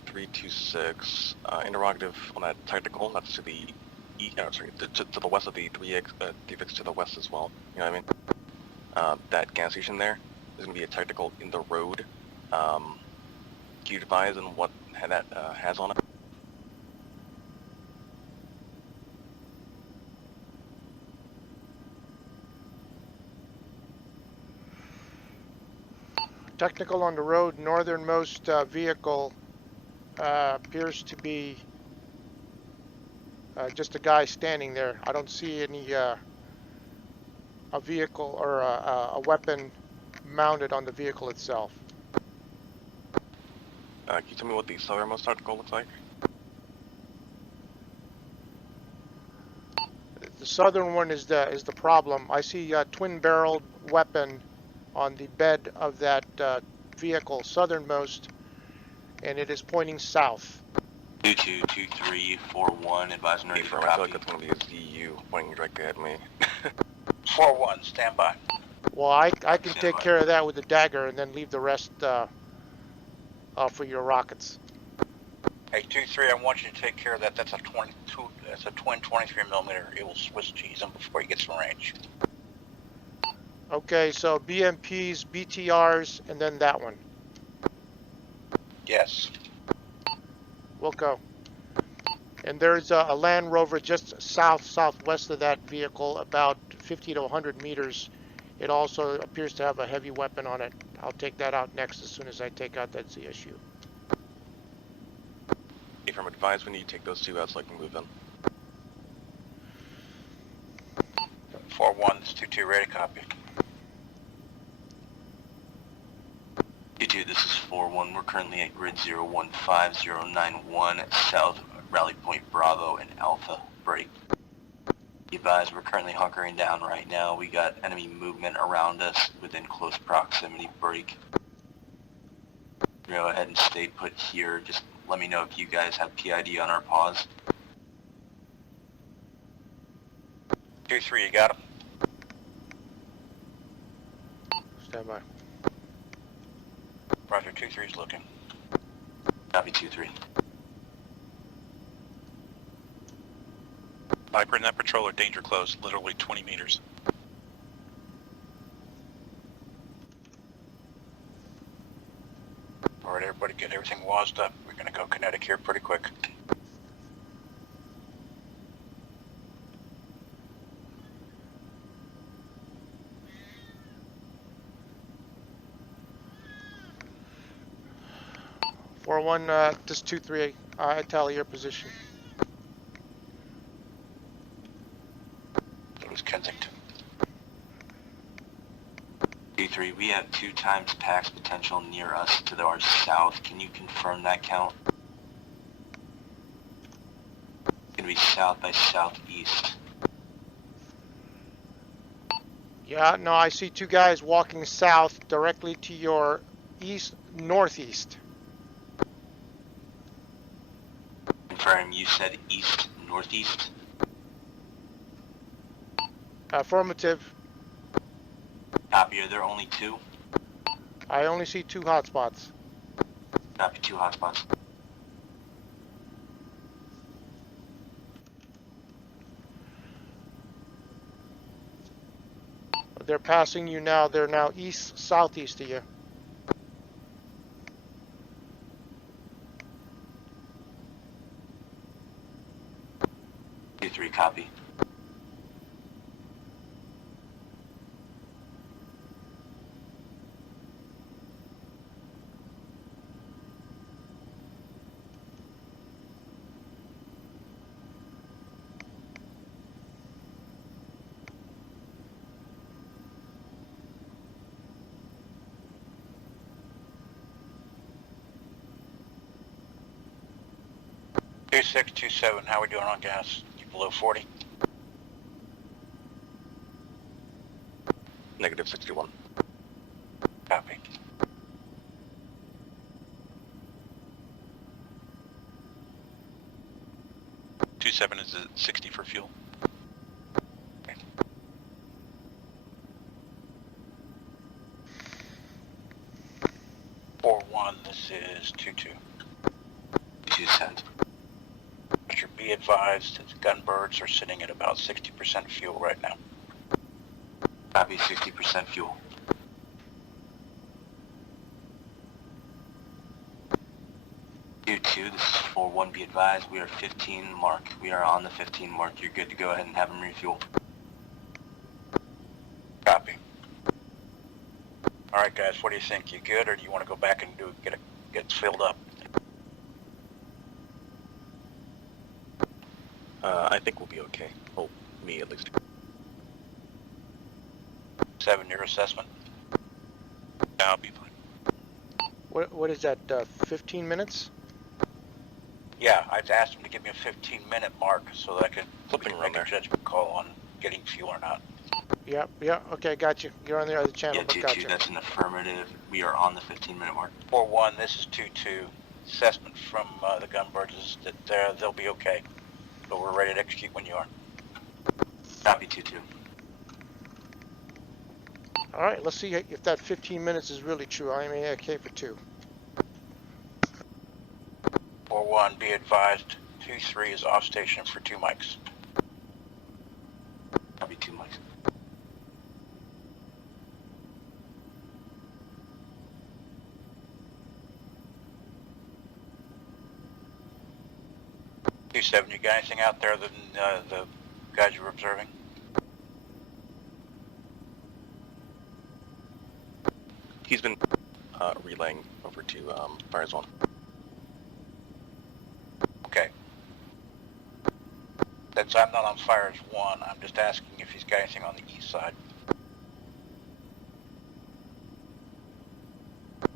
2326, interrogative on that tactical, that's to the to the west of the 3X to the west as well. You know what I mean? That gas station there, there's gonna be a tactical in the road. Can you advise on what that has on it? Technical on the road, northernmost vehicle appears to be just a guy standing there. I don't see any a vehicle or a weapon mounted on the vehicle itself. Can you tell me what the southernmost tactical looks like? The southern one is the problem. I see a twin-barreled weapon on the bed of that vehicle, southernmost, and it is pointing south. 222341, advising ready for I feel copy. like it's gonna be a ZU pointing directly at me. 4-1, stand by. Well, I can take care of that with the dagger and then leave the rest for your rockets. Hey, 2-3, I want you to take care of that. That's a 22. That's a twin 23 millimeter. It will Swiss cheese him before he gets in range. Okay, so BMPs, BTRs, and then that one. Yes. We'll go. And there's a Land Rover just southwest of that vehicle, about 50 to 100 meters. It also appears to have a heavy weapon on it. I'll take that out next as soon as I take out that ZSU. From advise when you take those two out so I can move in. 4-1, this 2-2, ready, copy. 22, this is 4-1. We're currently at grid 015091 at South Rally Point Bravo and Alpha. Break. Be advised, we're currently hunkering down right now. We got enemy movement around us within close proximity. Break. Go ahead and stay put here. Just let me know if you guys have PID on our pause. 2-3, you got him? Stand by. Roger, 2-3's looking. Copy 2-3. Viper and that patrol are danger close, literally 20 meters. All right, everybody get everything washed up. We're going to go kinetic here pretty quick. Four one, just 2-3. I tally your position. It was Kensington. 2-3, we have 2 times PAX potential near us to our south. Can you confirm that count? It's gonna be south by southeast. Yeah, no, I see 2 guys walking south directly to your northeast. Confirm, you said east, northeast? Affirmative. Copy, are there only 2? I only see 2 hotspots. Copy, 2 hotspots. They're passing you now. They're now southeast of you. Three, copy. Two 627, how we doing on gas? You below 40? Negative 61. Copy. Two 7 is at 60 for fuel. 4-1, this is 2-2. 2-2 send. Roger, be advised that the gunbirds are sitting at about 60% fuel right now. Copy, 60% fuel. 2-2, this is 4-1, be advised, we are 15 mark. We are on the 15 mark. You're good to go ahead and have them refuel. Copy. All right, guys, what do you think? You good, or do you want to go back and get it filled up? I think we'll be okay. Well, me at least. 7, your assessment? Yeah, I'll be fine. What is that, 15 minutes? Yeah, I'd asked him to give me a 15-minute mark so that I could make a judgment call on getting fuel or not. Yeah, okay, got you. You're on the other channel, Yeah, but 2-2, got you. that's an affirmative. We are on the 15-minute mark. 4-1, this is 2-2. Assessment from the gunbirds is that they'll be okay. But we're ready to execute when you are. Copy, 2-2. All right, let's see if that 15 minutes is really true. I mean, okay for 2. 4-1, be advised, 2-3 is off station for 2 mics. Copy, 2 mics. Q7, you got anything out there other than the guys you were observing? He's been relaying over to Fire Zone. Okay. Since I'm not on Fires 1, I'm just asking if he's got anything on the east side.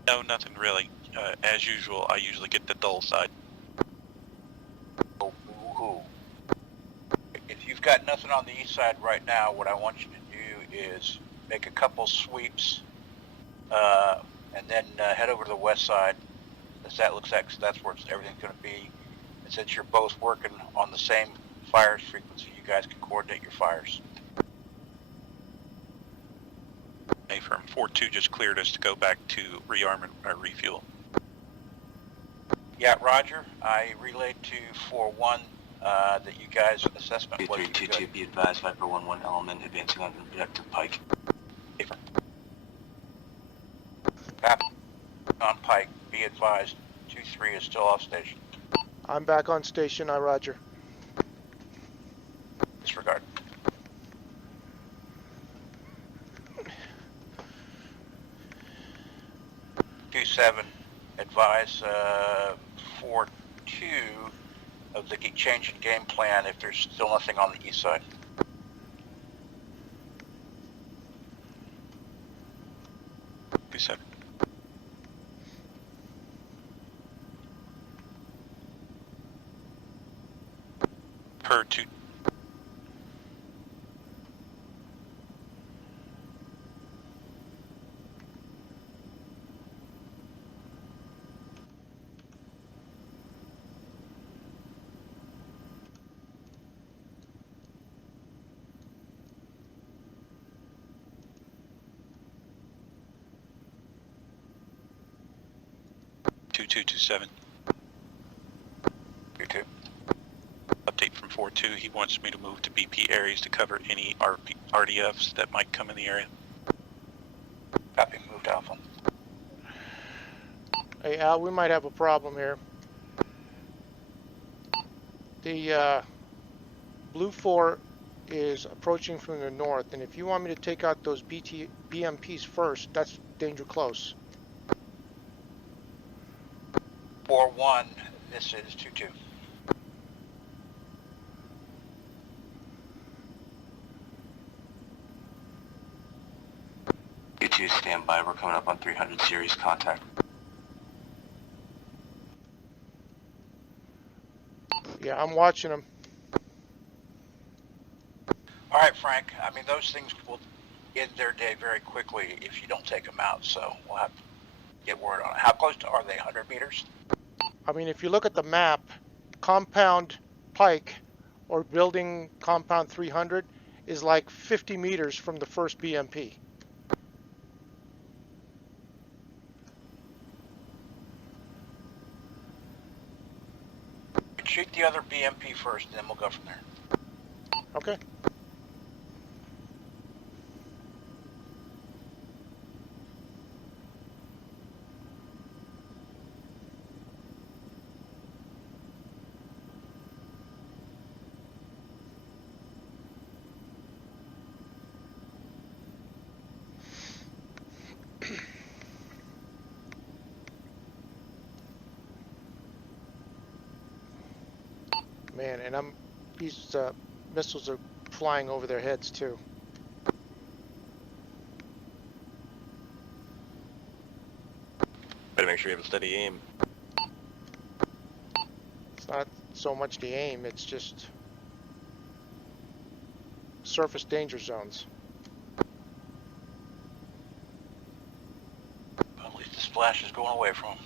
No, nothing really. As usual, I usually get the dull side. Oh, boo-hoo. If you've got nothing on the east side right now, what I want you to do is make a couple sweeps and then head over to the west side, as that looks like, because that's where everything's going to be. And since you're both working on the same fires frequency, you guys can coordinate your fires. A firm 4-2 just cleared us to go back to rearm and refuel. Yeah, Roger. I relayed to 4-1 that you guys' assessment was 2-3-2-2, be advised, Viper 1-1 element advancing on objective Pike. A firm. Copy. On Pike, be advised, 2-3 is still off station. I'm back on station, Roger. Disregard. Q7, advise 4-2 of the change in game plan if there's still nothing on the east side. Q7. Per 2. Two-seven. 2-2. Update from 4-2. He wants me to move to BP areas to cover any RDFs that might come in the area. Copy, moved Alpha. Hey, Al, we might have a problem here. The Blue 4 is approaching from the north, and if you want me to take out those BMPs first, that's danger close. 4-1, this is 2-2. Q2, stand by. We're coming up on 300 series contact. Yeah, I'm watching them. All right, Frank. I mean, those things will end their day very quickly if you don't take them out, so we'll have to get word on it. How close are they? 100 meters? I mean, if you look at the map, compound Pike or building compound 300 is like 50 meters from the first BMP. the other BMP first, and then we'll go from there. Okay. Man, and these missiles are flying over their heads too. Better make sure you have a steady aim. It's not so much the aim, it's just surface danger zones. But at least the splash is going away from them.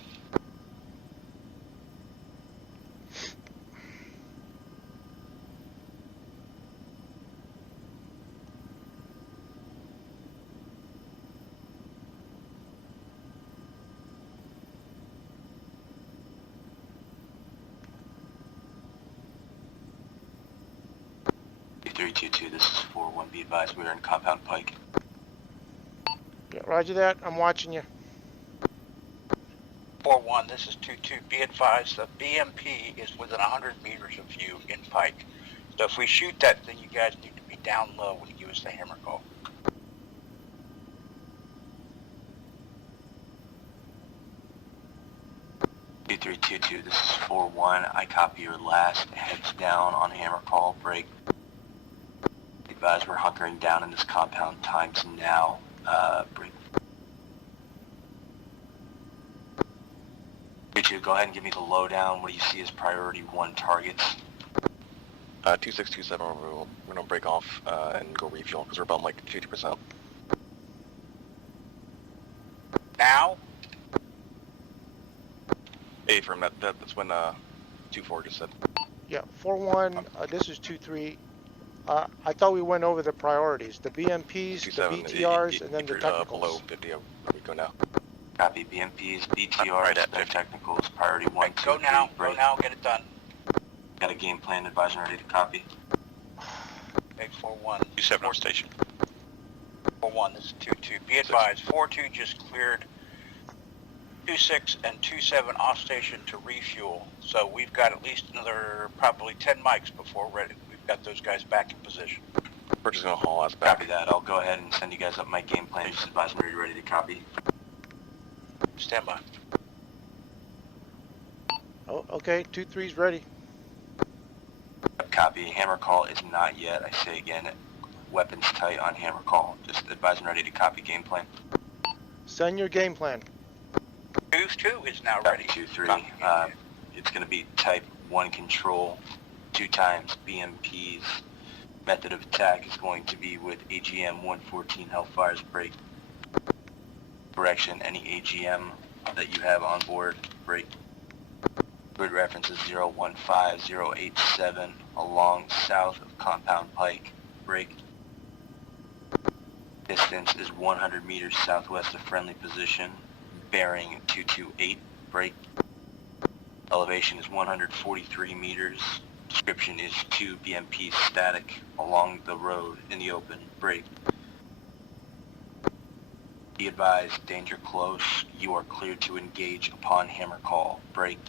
B322, this is 4-1, be advised we are in Compound Pike. Yeah, roger that. I'm watching you. 4-1, this is 2-2. Be advised, the BMP is within 100 meters of you in Pike. So if we shoot that, then you guys need to be down low when you give us the hammer call. B322, this is 4-1, I copy your last, heads down on hammer call, break. Be advised we're hunkering down in this compound, times now, break. 2-2, go ahead and give me the lowdown. What do you see as priority 1 targets? 2627, we're gonna break off and go refuel because we're about like 50%. Now? Hey, from that's when 2-4 just said. Yeah, 4-1, this is 2-3. I thought we went over the priorities. The BMPs, the 2-7, BTRs, and then the below technicals. 50, we go now. Copy, BMPs, BTRs, Right at then 50. technicals, priority 1, Right, 2, go 3, now, break. go now, get it done. Got a game plan, advisor ready to copy. Okay, 4-1. 2-7 on station. 4-1, this is 2-2. Be advised, 4-2 just cleared 2-6 and 2-7 off station to refuel. So we've got at least another probably 10 mics before ready. We've got those guys back in position. We're just gonna haul us back. Copy that. I'll go ahead and send you guys up my game plan. Just advise me ready to copy. Stand by. Oh, okay, 2-3's ready. Copy. Hammer call is not yet. I say again, weapons tight on hammer call. Just advise me ready to copy game plan. Send your game plan. 2-2 is now Copy ready. 2-3. It's going to be type 1 control, 2 times BMPs. Method of attack is going to be with AGM 114 Hellfire's break. Correction, any AGM that you have on board, break. Grid reference is 015087 along south of Compound Pike, break. Distance is 100 meters southwest of friendly position, bearing 228, break. Elevation is 143 meters. Description is 2 BMP static along the road in the open, break. Be advised, danger close. You are cleared to engage upon hammer call, break.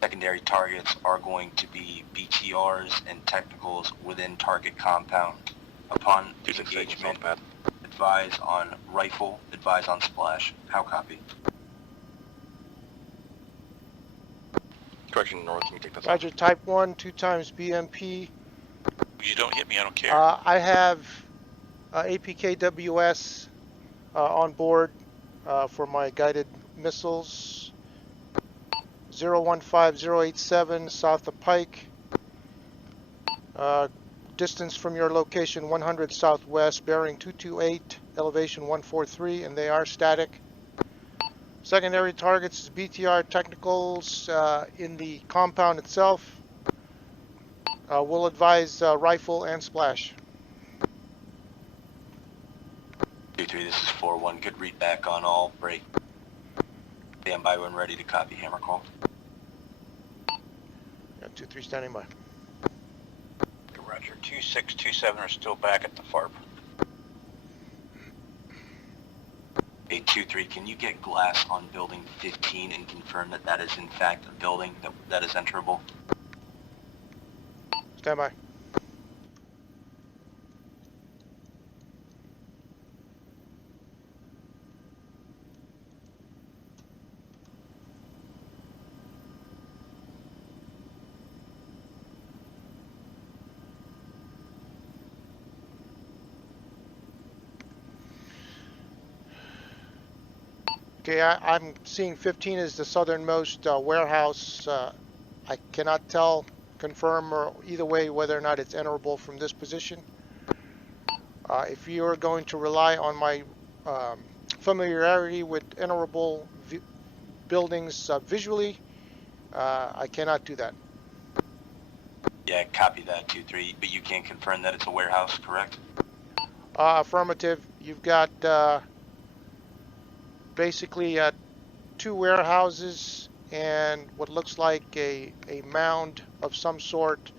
Secondary targets are going to be BTRs and technicals within target compound. Upon engagement, advise on rifle, advise on splash. How copy? Correction, North, let me take this. Roger, type 1, 2 times BMP. You don't hit me, I don't care. I have APKWS on board for my guided missiles. 015087 south of Pike. Distance from your location 100 southwest, bearing 228, elevation 143, and they are static. Secondary targets is BTR technicals in the compound itself. We'll advise rifle and splash. 2-3, this is 4-1. Good read back on all. Break. Stand by when ready to copy hammer call. 2-3 standing by. Roger. 2627 are still back at the FARP. 823, can you get glass on building 15 and confirm that that is in fact a building that is enterable? Stand by. Okay, I'm seeing 15 as the southernmost warehouse. I cannot confirm or either way whether or not it's enterable from this position. If you're going to rely on my familiarity with enterable buildings visually, I cannot do that. Yeah, copy that, 2-3, but you can't confirm that it's a warehouse, correct? Affirmative. You've got basically 2 warehouses and what looks like a mound of some sort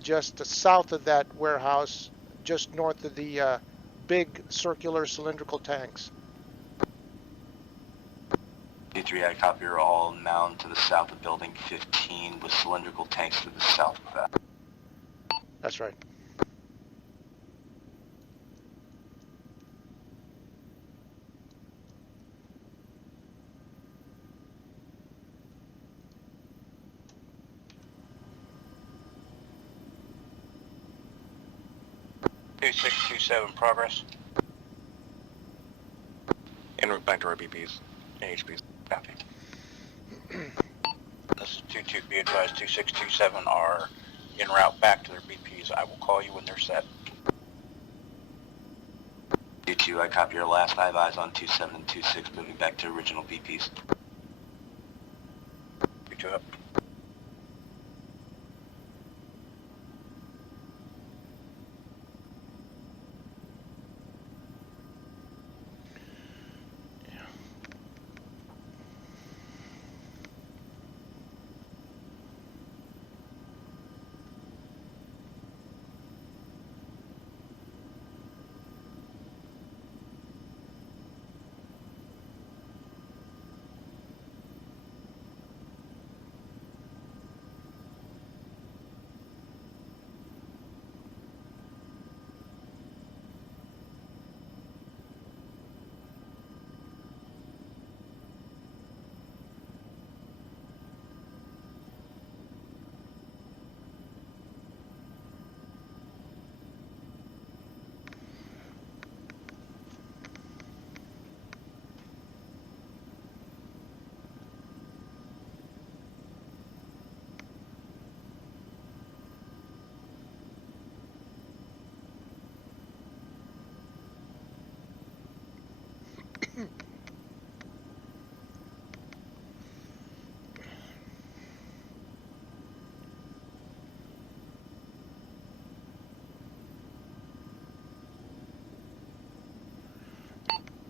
just south of that warehouse, just north of the big circular cylindrical tanks. 2-3, I copy your all mound to the south of building 15 with cylindrical tanks to the south of that. That's right. Two 627 progress. En route back to our BPs and HPs. Copy. This is 22. Be advised, 2627 are en route back to their BPs. I will call you when they're set. 2-2, I copy your last 5 eyes on 27 and 26, moving back to original BPs. 2 up.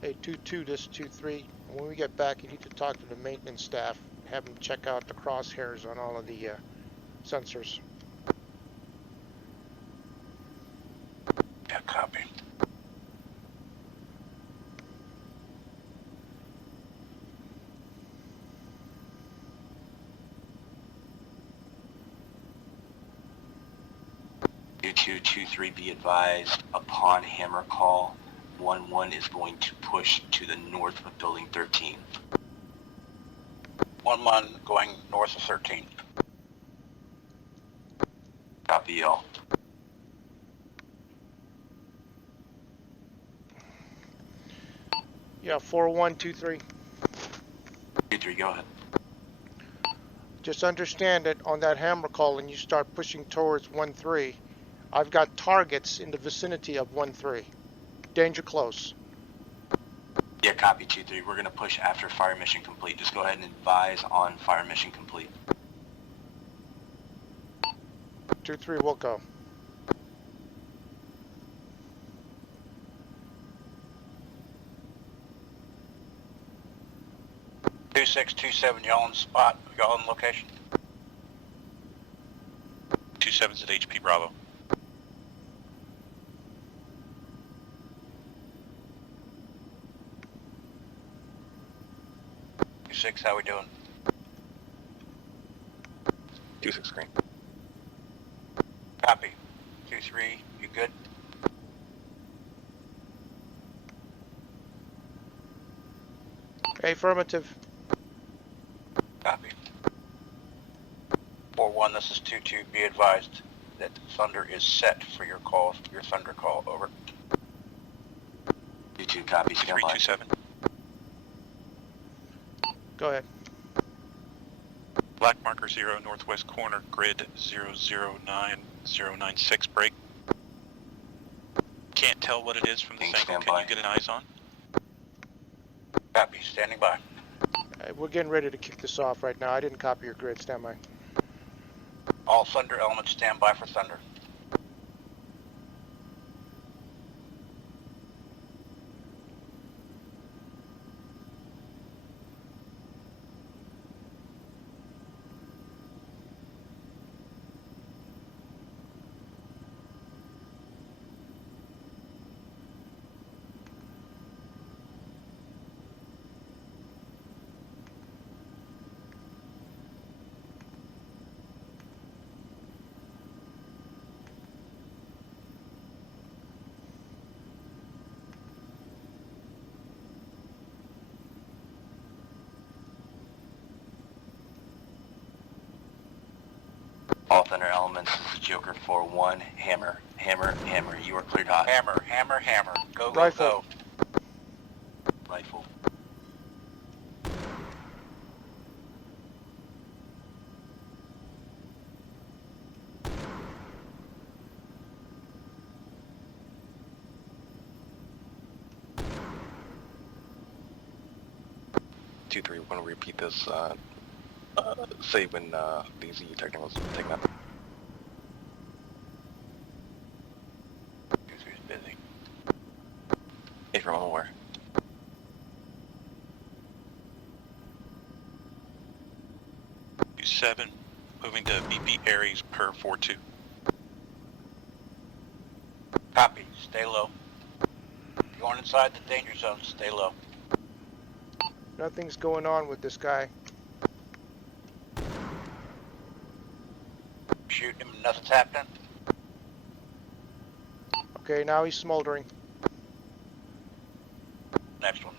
Hey, 2-2, this 2-3. When we get back, you need to talk to the maintenance staff. Have them check out the crosshairs on all of the sensors. Yeah, copy. You 2-2-3, be advised, upon hammer call, 1-1 is going to push to the north of building 13. 1-1 going north of 13. Copy y'all. Yeah, 4-1, 2-3. 2-3, go ahead. Just understand that on that hammer call and you start pushing towards 1-3, I've got targets in the vicinity of 1-3. Danger close. Yeah, copy 2-3. We're going to push after fire mission complete. Just go ahead and advise on fire mission complete. 2-3, we'll go. Two 627, y'all on spot. Y'all on location. 327's at HP Bravo. 2-6, how we doing? 2-6 screen. Copy. 2-3, you good? Affirmative. Copy. 4-1, this is 2-2. Be advised that Thunder is set for your call, your Thunder call. Over. 2-2, copy. Stand by. 327. Go ahead. Black marker 0, northwest corner, grid 009096, break. Can't tell what it is from this angle. Can you get an eyes on? Copy. Standing by. We're getting ready to kick this off right now. I didn't copy your grid. Stand by. All Thunder elements stand by for Thunder. All Thunder elements, this is Joker 4-1. Hammer, hammer, hammer. You are cleared hot. Hammer, hammer, hammer. Go, go, Rifle. go. Rifle. Two, three. Want to repeat this? Say when these EU technicals take that. 2-3's busy. Hey, from aware. Seven, moving to BP Aries per 4-2. Copy. Stay low. Going inside the danger zone. Stay low. Nothing's going on with this guy. Shooting him. Nothing's happening. Okay, now he's smoldering. Next one.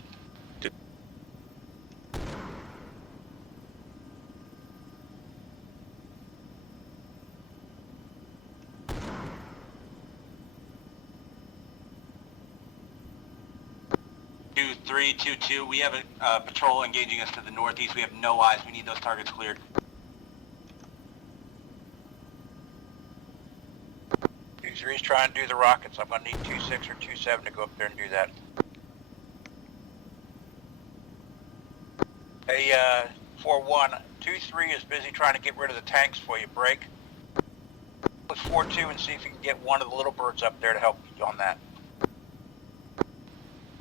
Two, 3, 2-2. We have a patrol engaging us to the northeast. We have no eyes. We need those targets cleared. 2-3's trying to do the rockets. I'm gonna need 2-6 or 2-7 to go up there and do that. Hey, 4-1. 2-3 is busy trying to get rid of the tanks for you. Break. With 4-2 and see if you can get one of the little birds up there to help you on that.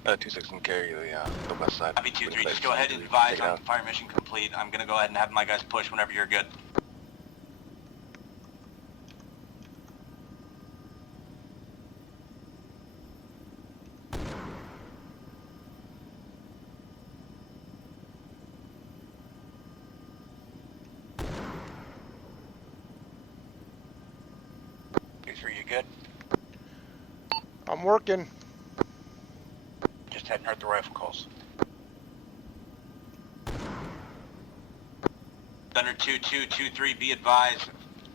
2-6 can carry the west side. Copy 2-3. Just go ahead and advise on fire mission complete. I'm gonna go ahead and have my guys push whenever you're good. You good? I'm working. Just hadn't heard the rifle calls. Thunder 2-2, 2-3, be advised.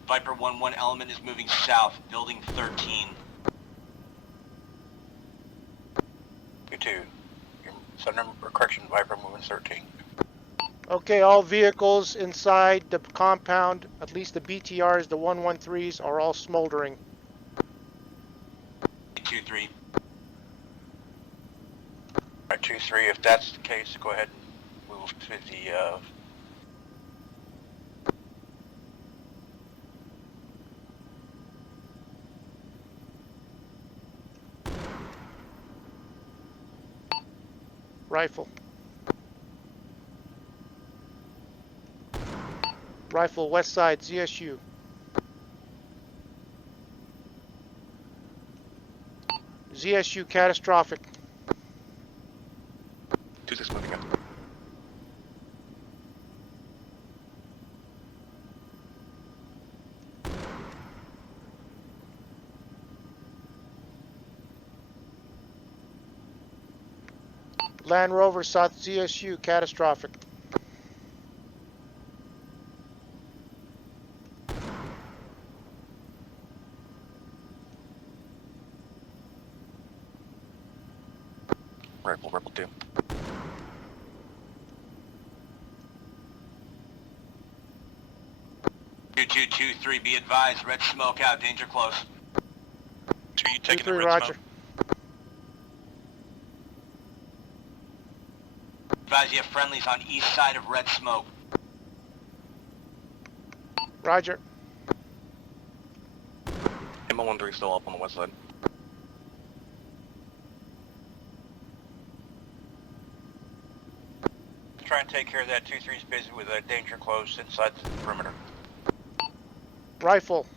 Viper 1-1 element is moving south, building 13. 2-2. Your Thunder, or correction, Viper moving 13. Okay, all vehicles inside the compound, at least the BTRs, the 113s, are all smoldering. 2-3. Alright, 2-3, if that's the case, go ahead and move to the, Rifle. Rifle, west side, ZSU. ZSU catastrophic. 2-6 moving up. Land Rover South ZSU catastrophic. Rifle 2. Two, 3, be advised, red smoke out, danger close. 2, you taking the 2-3, red roger. smoke? Advise you have friendlies on east side of red smoke. Roger. MO13 still up on the west side. Try and take care of that. 2-3's busy with a danger close inside the perimeter. Rifle.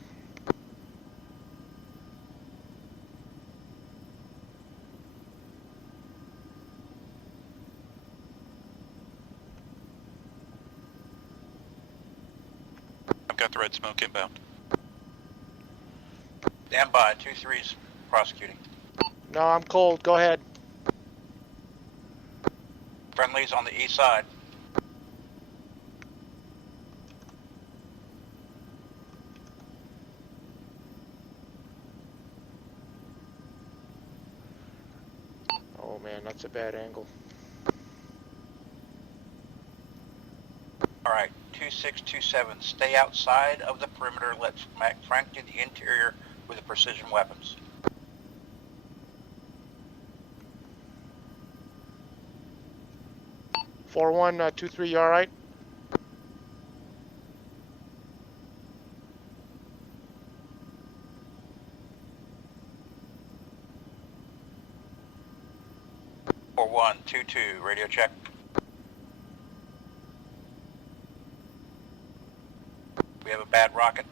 I've got the red smoke inbound. Stand by. 2-3's prosecuting. No, I'm cold. Go ahead. Friendlies on the east side. Oh man, that's a bad angle. All right, 2-6-2-7. Stay outside of the perimeter. Let Frank do the interior with the precision weapons. Four 1 2-3. You all right? Four 1-2-2. Radio check. We have a bad rocket.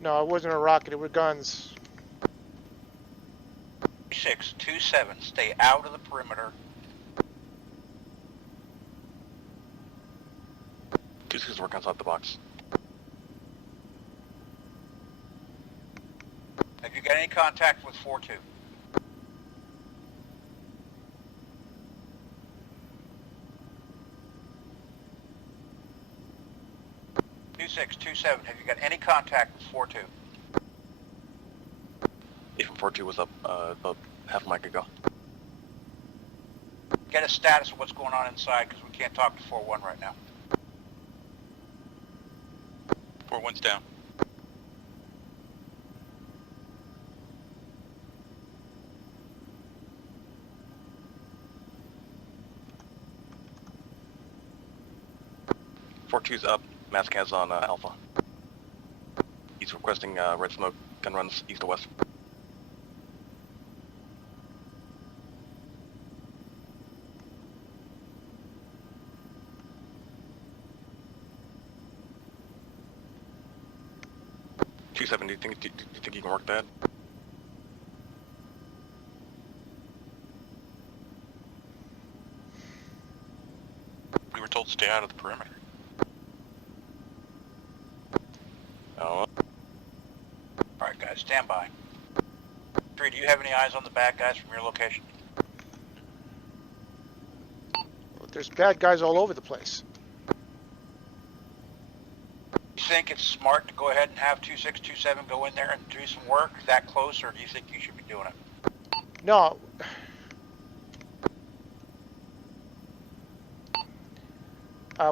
No, it wasn't a rocket. It were guns. 6-2-7. Stay out of the perimeter. 2-6 work outside the box. Have you got any contact with 4-2? 2-6-2-7. Have you got any contact with 4-2? Even 4-2 was up about half a mic ago. Get a status of what's going on inside, because we can't talk to 4-1 right now. 4-1's down. Four two's up. Mask has on Alpha. He's requesting red smoke gun runs east to west. Do you think you can work that? We were told to stay out of the perimeter. Oh. Alright guys, stand by. 3, do you have any eyes on the bad guys from your location? There's bad guys all over the place. You think it's smart to go ahead and have 2-6-2-7 go in there and do some work that close, or do you think you should be doing it? No.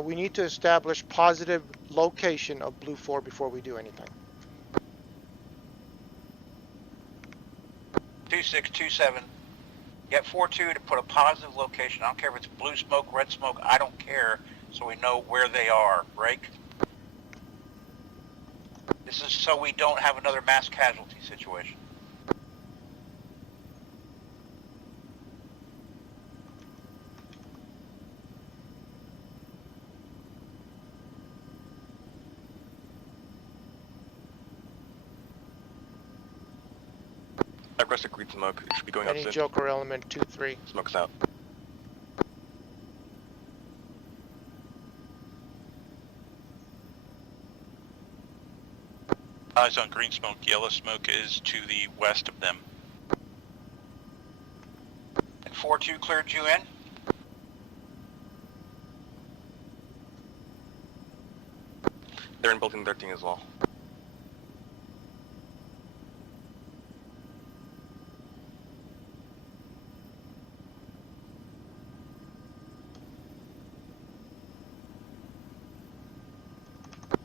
We need to establish positive location of Blue 4 before we do anything. 2-6-2-7. Get 4-2 to put a positive location. I don't care if it's blue smoke, red smoke, I don't care, so we know where they are. Break. This is so we don't have another mass casualty situation. requested green smoke. It should be going out Any soon. Joker element 2-3. Smoke's out. Eyes on green smoke. Yellow smoke is to the west of them. And 4-2 cleared you in? They're in building 13 as well.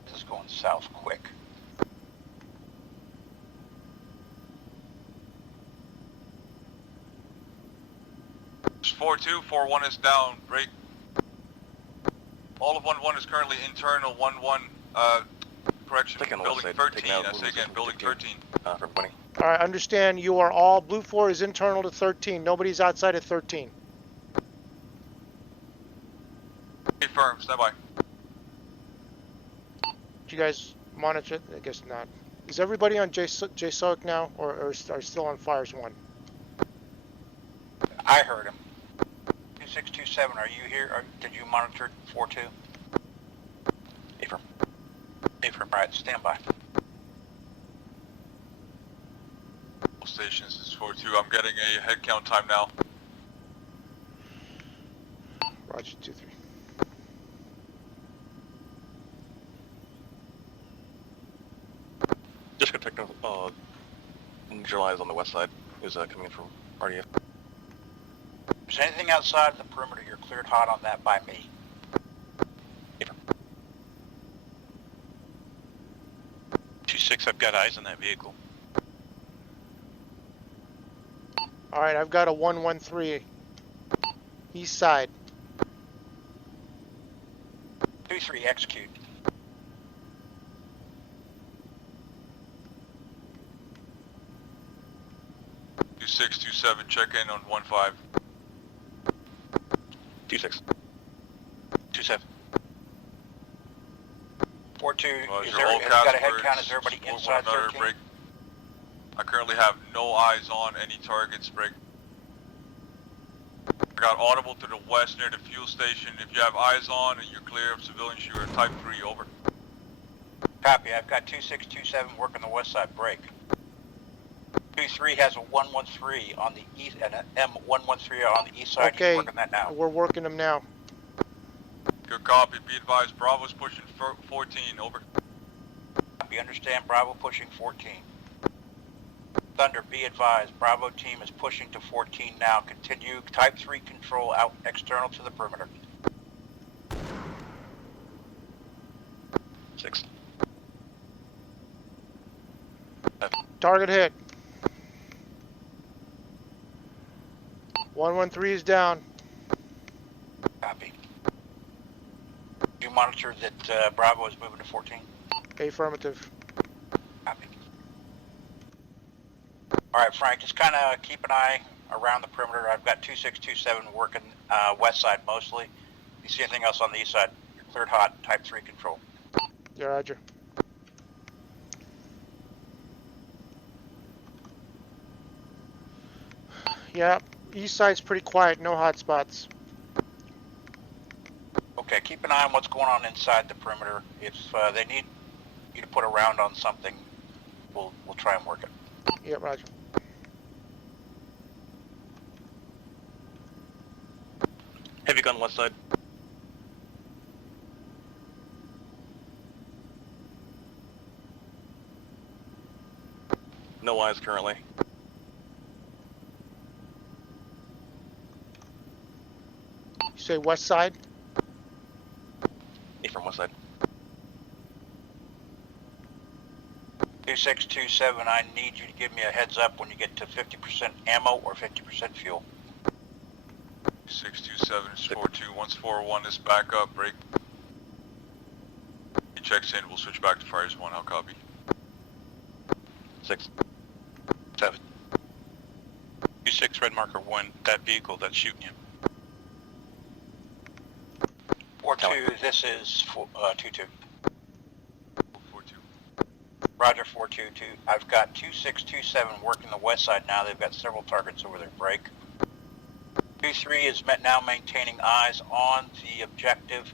This is going south quick. It's 4-2, 4-1 is down. Break. All of 1-1 is currently internal. 1-1, correction, Click on the building west side. 13. Taking out I say again, building 13. From 20. All right, understand you are all, blue 4 is internal to 13. Nobody's outside of 13. Confirm, stand by. Did you guys monitor it? I guess not. Is everybody on JSOIC now, or are still on Fires 1? I heard him. 2627, are you here? Or did you monitor 4-2? Affirm. Affirm. All right, stand by. All stations is 4-2. I'm getting a head count time now. Roger, 2-3. Just gonna technical, neutralize on the west side. Who's coming in from RDF? If there's anything outside of the perimeter, you're cleared hot on that by me. Affirm. 2-6, I've got eyes on that vehicle. All right, I've got a 113 east side. 2-3, execute. 2627, check in on 1-5. 2-6. 2-7. 4-2, Has is there, have you got a head count? Is everybody inside 13? Break. I currently have no eyes on any targets. Break. I got audible to the west near the fuel station. If you have eyes on and you're clear of civilians, you are type 3, over. Copy, I've got 2627 working the west side break. 2-3 has a 113 on the east and an M113 on the east side. Okay, He's working that now. we're working them now. Good copy. Be advised, Bravo's pushing 14, over. Copy, understand, Bravo pushing 14. Thunder, be advised, Bravo team is pushing to 14 now. Continue type 3 control out external to the perimeter. 6. Target hit. 113 is down. Copy. You monitor that Bravo is moving to 14? Affirmative. Copy. All right, Frank, just kind of keep an eye around the perimeter. I've got 2627 working west side mostly. If you see anything else on the east side, you're cleared hot, type 3 control. Yeah, roger. Yeah, east side's pretty quiet, no hot spots. Okay, keep an eye on what's going on inside the perimeter. If they need you to put a round on something, we'll try and work it. Yeah, roger. Heavy gun west side. No eyes currently. You say west side? From west side. 2627, I need you to give me a heads up when you get to 50% ammo or 50% fuel. 627 is 4-2. Once 4-1 is back up, break. He checks in, we'll switch back to Fires 1. I'll copy. 6. 7. 2-6, red marker 1, that vehicle that's shooting you. 4-2, this is 2-2. 4-2. Roger 422. I've got 2627 working the west side now. They've got several targets over their break. 23 is now maintaining eyes on the objective.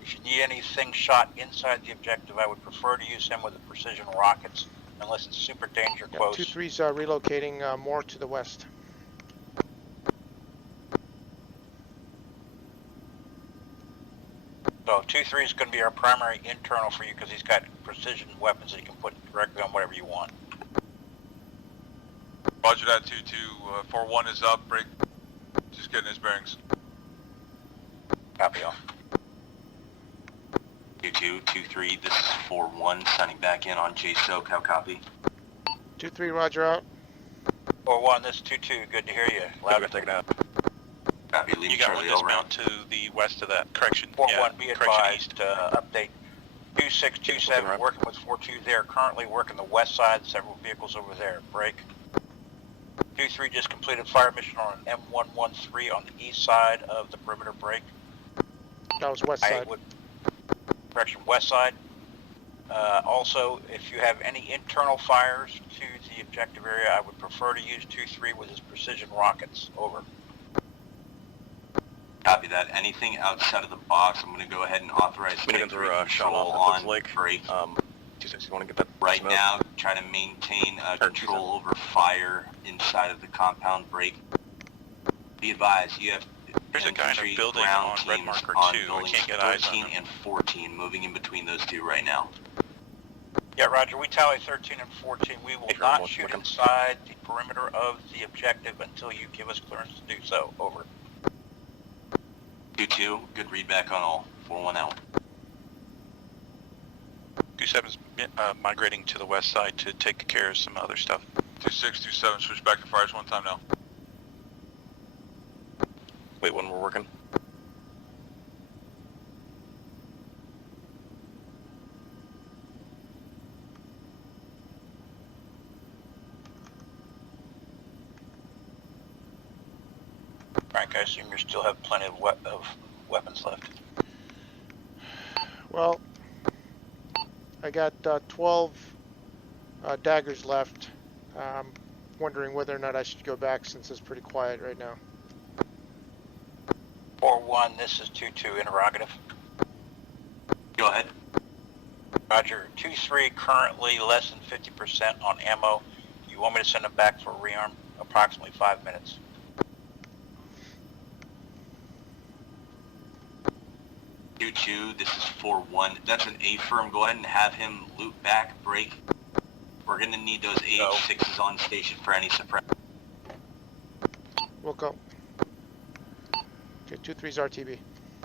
If you need anything shot inside the objective, I would prefer to use him with the precision rockets, unless it's super danger close. 23's relocating more to the west. So 23 is going to be our primary internal for you because he's got precision weapons that he can put directly on whatever you want. Roger that, 2-2. 4-1 is up, break. Just getting his bearings. Copy all. 2223, this is 4-1, signing back in on JSOC, how copy? 2-3, roger out. 4-1, this is 2-2, good to hear you. Loud and take it out. Copy, leaving You got one Charlie over. dismount to the west of that. Correction. 4-1, Yeah, be correction advised, east. update 2627, working with 4-2 there, currently working the west side, several vehicles over there, break. 2-3 just completed fire mission on an M113 on the east side of the perimeter break. That was west side. Correction, west side. Also, if you have any internal fires to the objective area, I would prefer to use 2-3 with his precision rockets, over. Copy that. Anything outside of the box, I'm going to go ahead and authorize Miniguns are shot control off on Lake. break. 2-6, you want to get that? Right now, try to maintain control over fire inside of the compound break. Be advised, you have There's a guy in infantry a building ground on red teams marker on 2. I buildings can't get eyes on 13 him. and 14, moving in between those two right now. Yeah, Roger, we tally 13 and 14. We will not shoot inside the perimeter of the objective until you give us clearance to do so, over. 2-2, good read back on all. 4-1 out. 27's migrating to the west side to take care of some other stuff. 2627, switch back to fires one time now. Wait, when we're working. Frank, I assume you still have plenty of weapons left. Well, I got 12 daggers left. Wondering whether or not I should go back since it's pretty quiet right now. 4-1, this is 2-2, interrogative. Go ahead. Roger, 2-3, currently less than 50% on ammo. You want me to send them back for rearm? Approximately 5 minutes. This is 4-1. That's an A firm. Go ahead and have him loop back, break. We're going to need those AH6s on station for any suppress. We'll go. Okay, 2-3's RTB.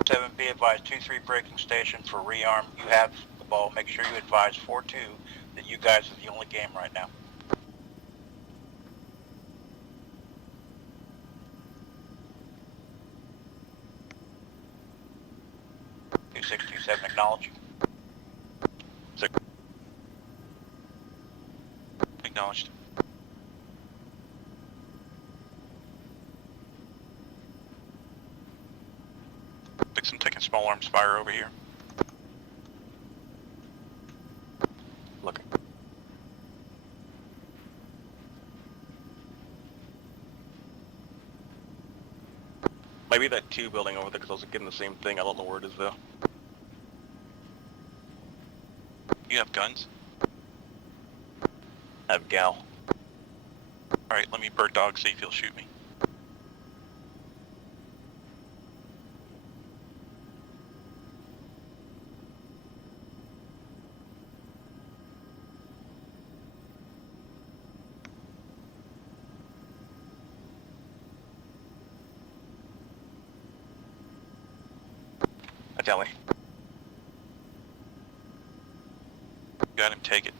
7, be advised, 2-3 breaking station for rearm. You have the ball. Make sure you advise 4-2 that you guys are the only game right now. 2627, acknowledge. Acknowledged. I'm taking small arms fire over here. Looking. Maybe that 2 building over there, because I was getting the same thing. I don't know where it is though. You have guns? I have Gal. Alright, let me bird dog, see if he'll shoot me. I tally. Got him, take it.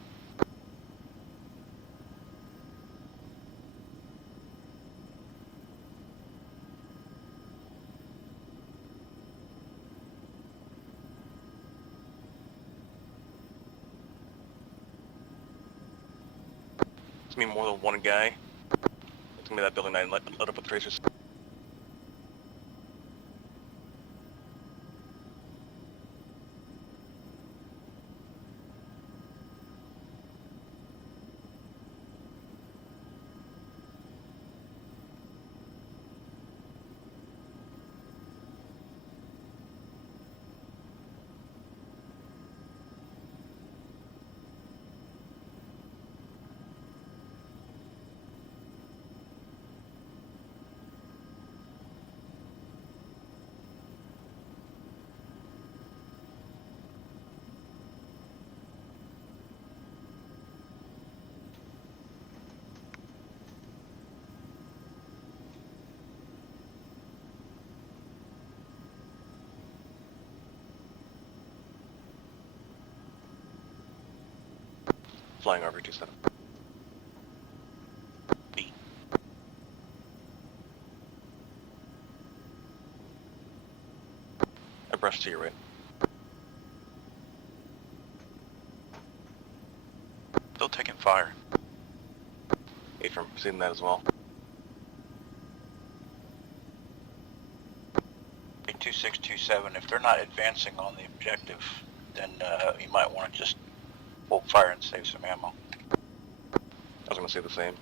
It's gonna be more than one guy. It's gonna be that building I lit up with tracers. Flying RV-27. B. Abreast to your right. Still taking fire. Affirm, proceeding that as well. 2627, if they're not advancing on the objective, then you might want to just hold fire and save some ammo. I was going to say the same.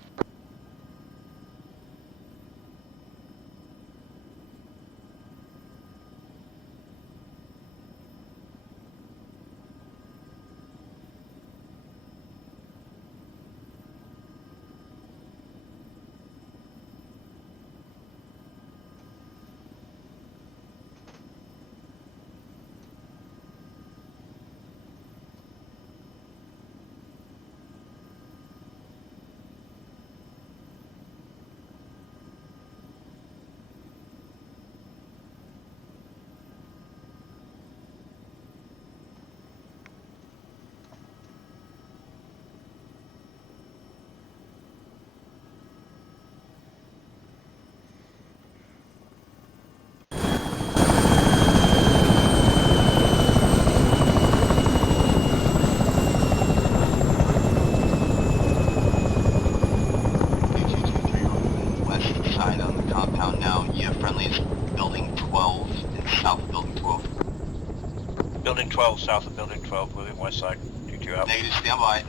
Building 12, south of Building 12, moving west side. 22 out. Negative, stand by.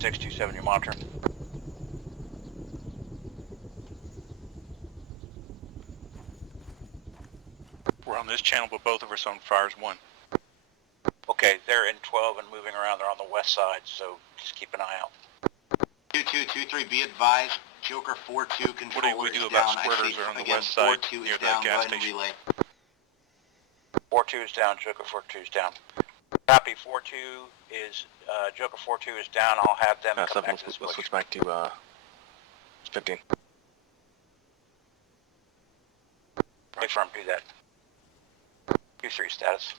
627, you're monitoring. We're on this channel, but both of us on fires 1. Okay, they're in 12 and moving around. They're on the west side, so just keep an eye out. 2223, be advised. Joker 42 controller What do we do about squirters that are on the west side near the gas station? 42 is down, Joker 42 is down. Copy, 42 is, Joker 42 is down. I'll have them come back to this Let's bush. switch back to 15. Affirm, do that. 2-3 status.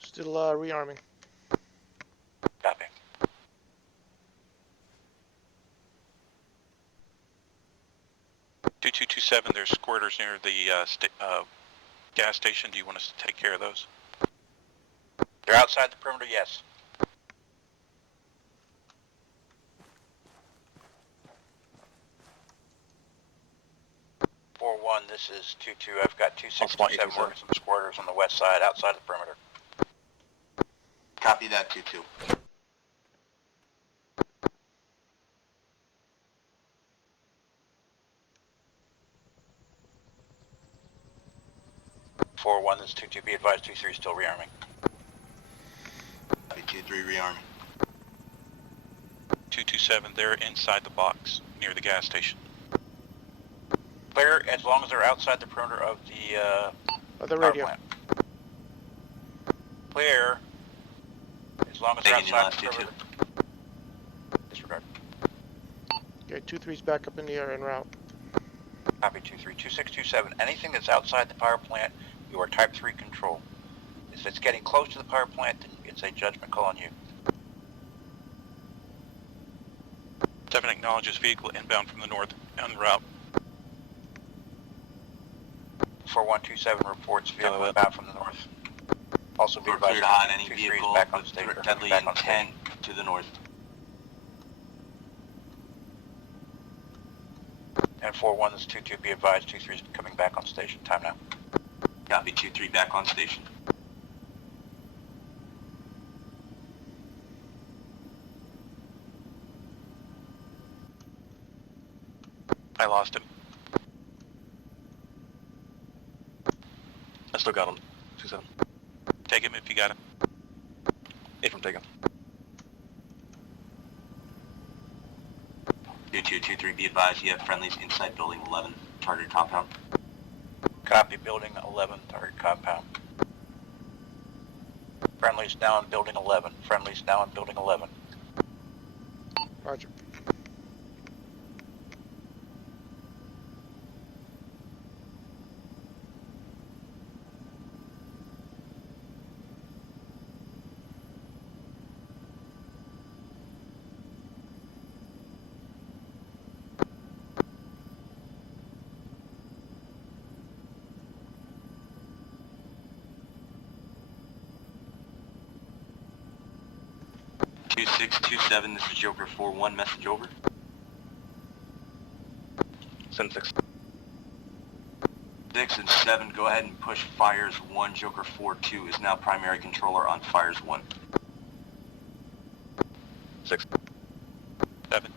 Still rearming. Copy. Two 227. There's squirters near the gas station. Do you want us to take care of those? They're outside the perimeter, yes. One, this is 22. I've got 2627 working some squirters on the west side, outside the perimeter. Copy that, 22. One, this is 22. Be advised, 23 is still rearming. Copy, 23 rearming. 227. They're inside the box near the gas station. Clear as long as they're outside the perimeter of the radio. plant. Clear as long as they're outside the perimeter. Disregard. Okay, 2-3's back up in the air en route. Copy 2-3. 2627. Anything that's outside the power plant, you are Type 3 control. If it's getting close to the power plant, then it's a judgment call on you. 7 acknowledges vehicle inbound from the north en route. 4127 reports vehicle inbound from the north. Also be advised on any vehicle back on station. Deadly intent to the north. And 41 is 22. Be advised, 23 is coming back on station. Time now. Copy 23 back on station. I lost him. I still got him. 27. Take him if you got him. Affirm, take him. 2223, be advised, you have friendlies inside building 11, target compound. Copy, building 11, target compound. Friendlies now in building 11. Friendlies now in building 11. Roger. 2627, this is Joker 4-1, message over. Send 6. 6 and 7, go ahead and push Fires 1. Joker 4-2 is now primary controller on Fires 1. 6. 7.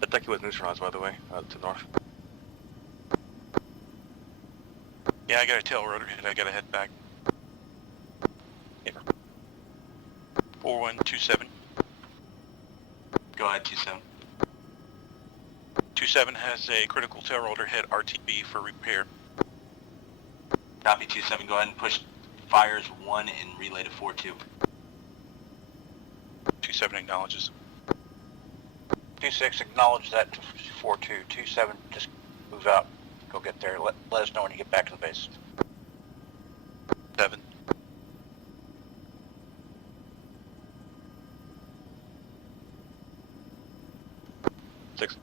The Ducky was neutralized, by the way, to the north. Yeah, I got a tail rotor hit. I gotta head back. 4127. Go ahead, 27. 27 has a critical tail rotor hit RTB for repair. Copy 27, go ahead and push Fires 1 and relay to 4-2. 27 acknowledges. 26, acknowledge that to 4-2. 27, just move out. Go get there. Let us know when you get back to the base. 7. 6.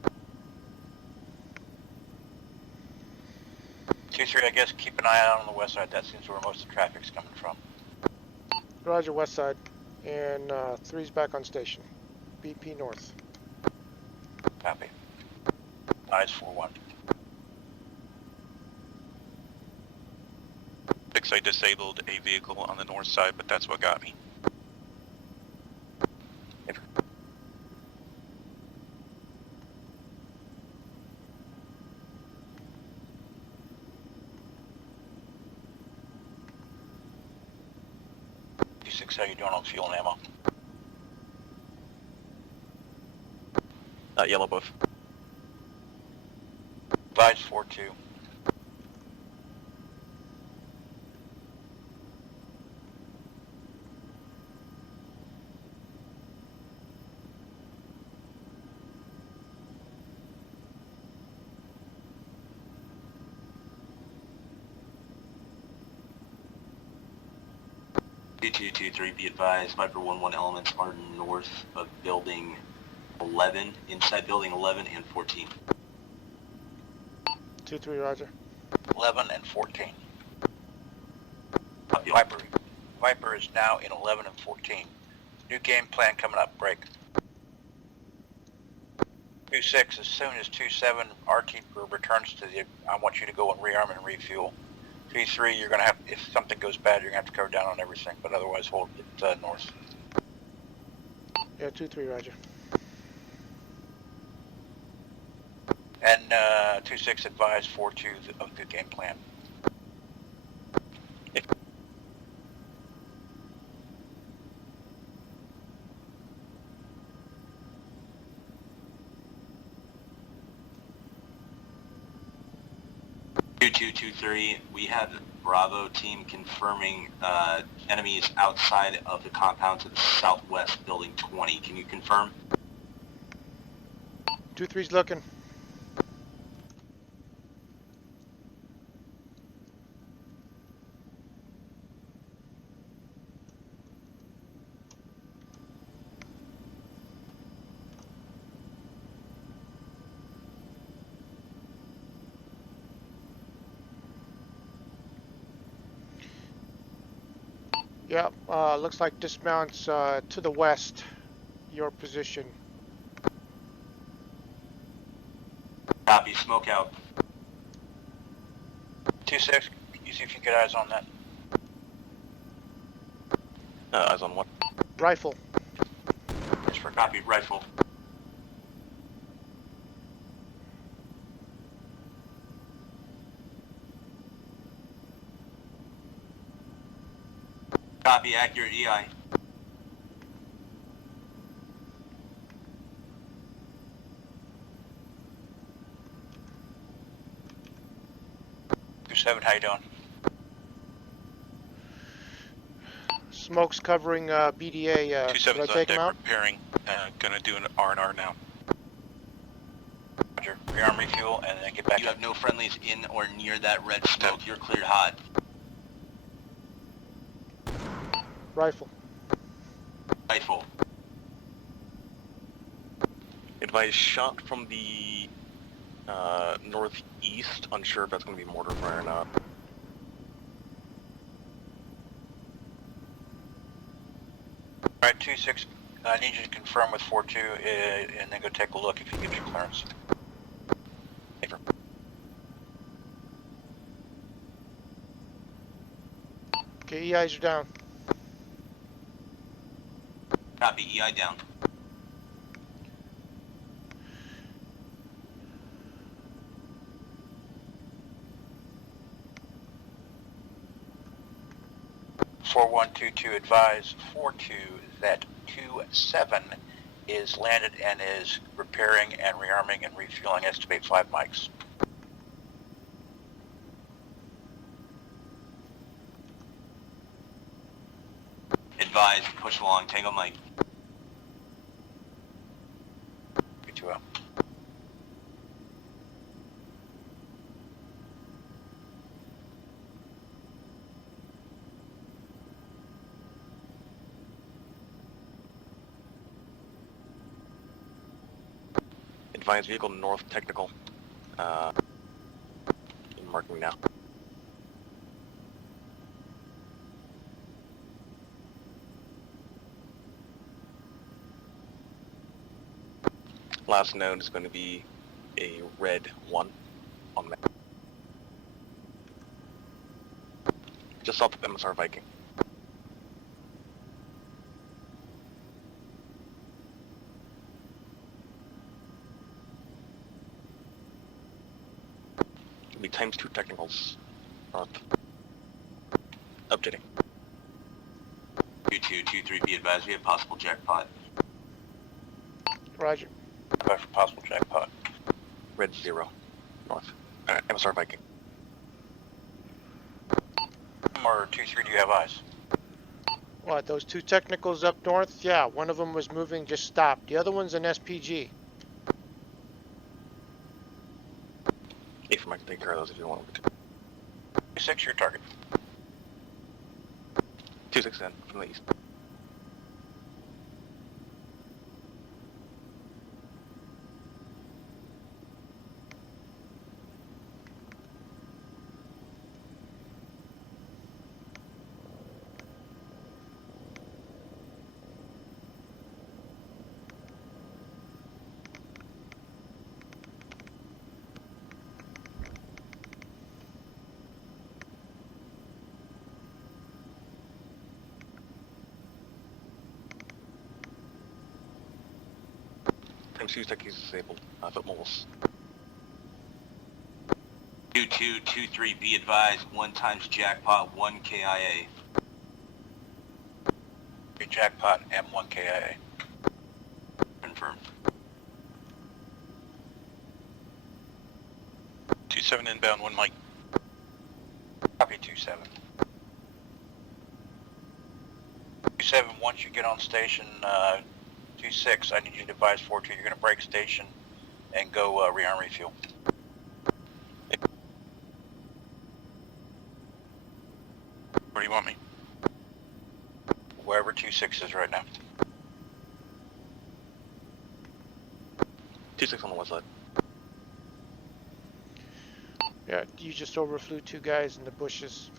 2-3, I guess keep an eye out on the west side. That seems where most of the traffic's coming from. Roger, west side. And 3's back on station. BP north. Copy. Eyes 4-1. 6, I disabled a vehicle on the north side, but that's what got me. D6, how you doing on fuel and ammo? Yellow buff. Advise 4-2. D223, be advised, Viper 1-1 elements are north of building 11, inside building 11 and 14. 2-3, roger. 11 and 14. Copy. Viper is now in 11 and 14. New game plan coming up. Break. 2-6, as soon as 2-7 RT returns to the, I want you to go and rearm and refuel. 3-3, you're going to have, if something goes bad, you're going to have to cover down on everything, but otherwise hold it north. Yeah, 2-3, roger. And 2-6, advise 4-2 of the game plan. Two 223, we have Bravo team confirming enemies outside of the compound to the southwest, building 20. Can you confirm? 2-3's looking. Yeah, looks like dismounts to the west, your position. Copy, smoke out. 2-6, you see if you get eyes on that. Eyes on what? Rifle. Just for copy, rifle. Copy, accurate EI. Seven, how you doing? Smoke's covering BDA. Should I 27's on take him deck out? repairing, gonna do an R&R now. Roger. Rearm refuel and then get back. You have no friendlies in or near that red smoke. You're cleared hot. Rifle. Rifle. Advise shot from the northeast. Unsure if that's going to be mortar fire or not. Alright, 2-6, I need you to confirm with 4-2 and then go take a look if you get your clearance. Okay, EIs are down. Copy. EI down. (4122) advise 4-2 that 2-7 is landed and is repairing and rearming and refueling. Estimate 5 mics. Advise. Push along. Tango Mike. 2 out. Advise vehicle north technical. Marking now. Last node is going to be a red 1 on the map. Just south of MSR Viking. It'll be ×2 technicals north. Updating. 2223, be advised we have possible jackpot. Roger. Advise for possible jackpot. Red 0 north. MSR Viking. Or 2-3, do you have eyes? What, those 2 technicals up north? Yeah, one of them was moving, just stopped. The other one's an SPG. If I can take care of those if you want me to. 2-6, your target. 2-6 then, from the east. ×2 techies disabled. Foot mobiles. 2223, be advised 1 times jackpot 1 KIA. Your jackpot M1 KIA. Confirmed. 2-7 inbound, 1 mic. Copy 2-7. 2-7, once you get on station 2-6, I need you to advise 4-2, you're going to break station and go rearm refuel. Where do you want me? Wherever 2-6 is right now. 2-6 on the west side. Yeah, you just overflew 2 guys in the bushes.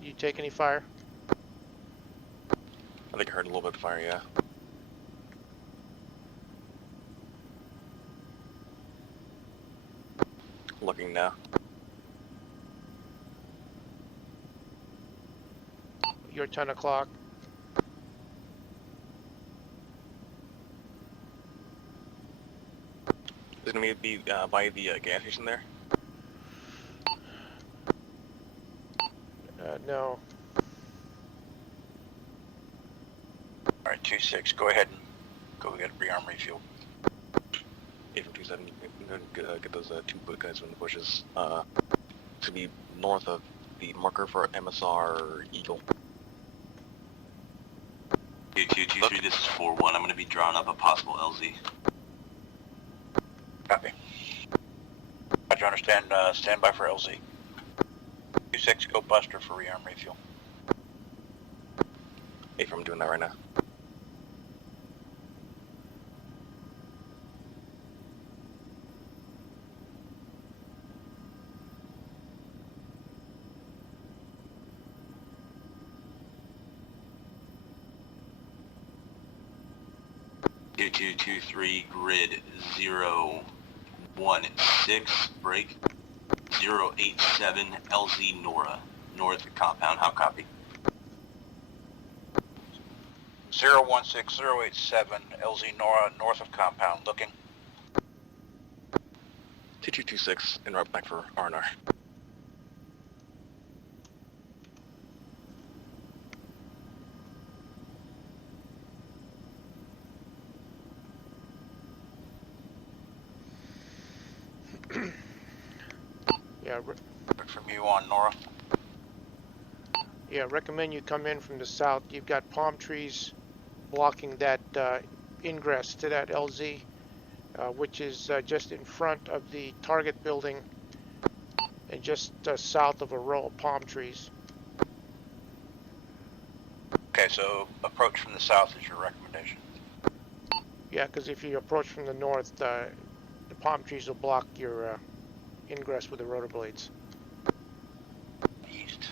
You take any fire? I think I heard a little bit of fire, yeah. Looking now. You're 10 o'clock. Is it going to be by the gas station there? No. Alright, 2-6, go ahead and go get rearm refuel. 8 from 2-7, you can get those 2 guys from the bushes. To be north of the marker for MSR Eagle. 2223, this is 4-1. I'm going to be drawing up a possible LZ. Copy. Roger, understand. Stand by for LZ. 26, go Buster for rearm refuel. If I'm doing that right now. Two 223 grid 016 break 087 LZ Nora north compound. How copy? 016087 LZ Nora north of compound. Looking. 2226 en route back for R&R. Yeah, From you on Nora. yeah. Recommend you come in from the south. You've got palm trees blocking that ingress to that LZ, which is just in front of the target building and just south of a row of palm trees. Okay, so approach from the south is your recommendation. Yeah, because if you approach from the north, the palm trees will block your ingress with the rotor blades. East.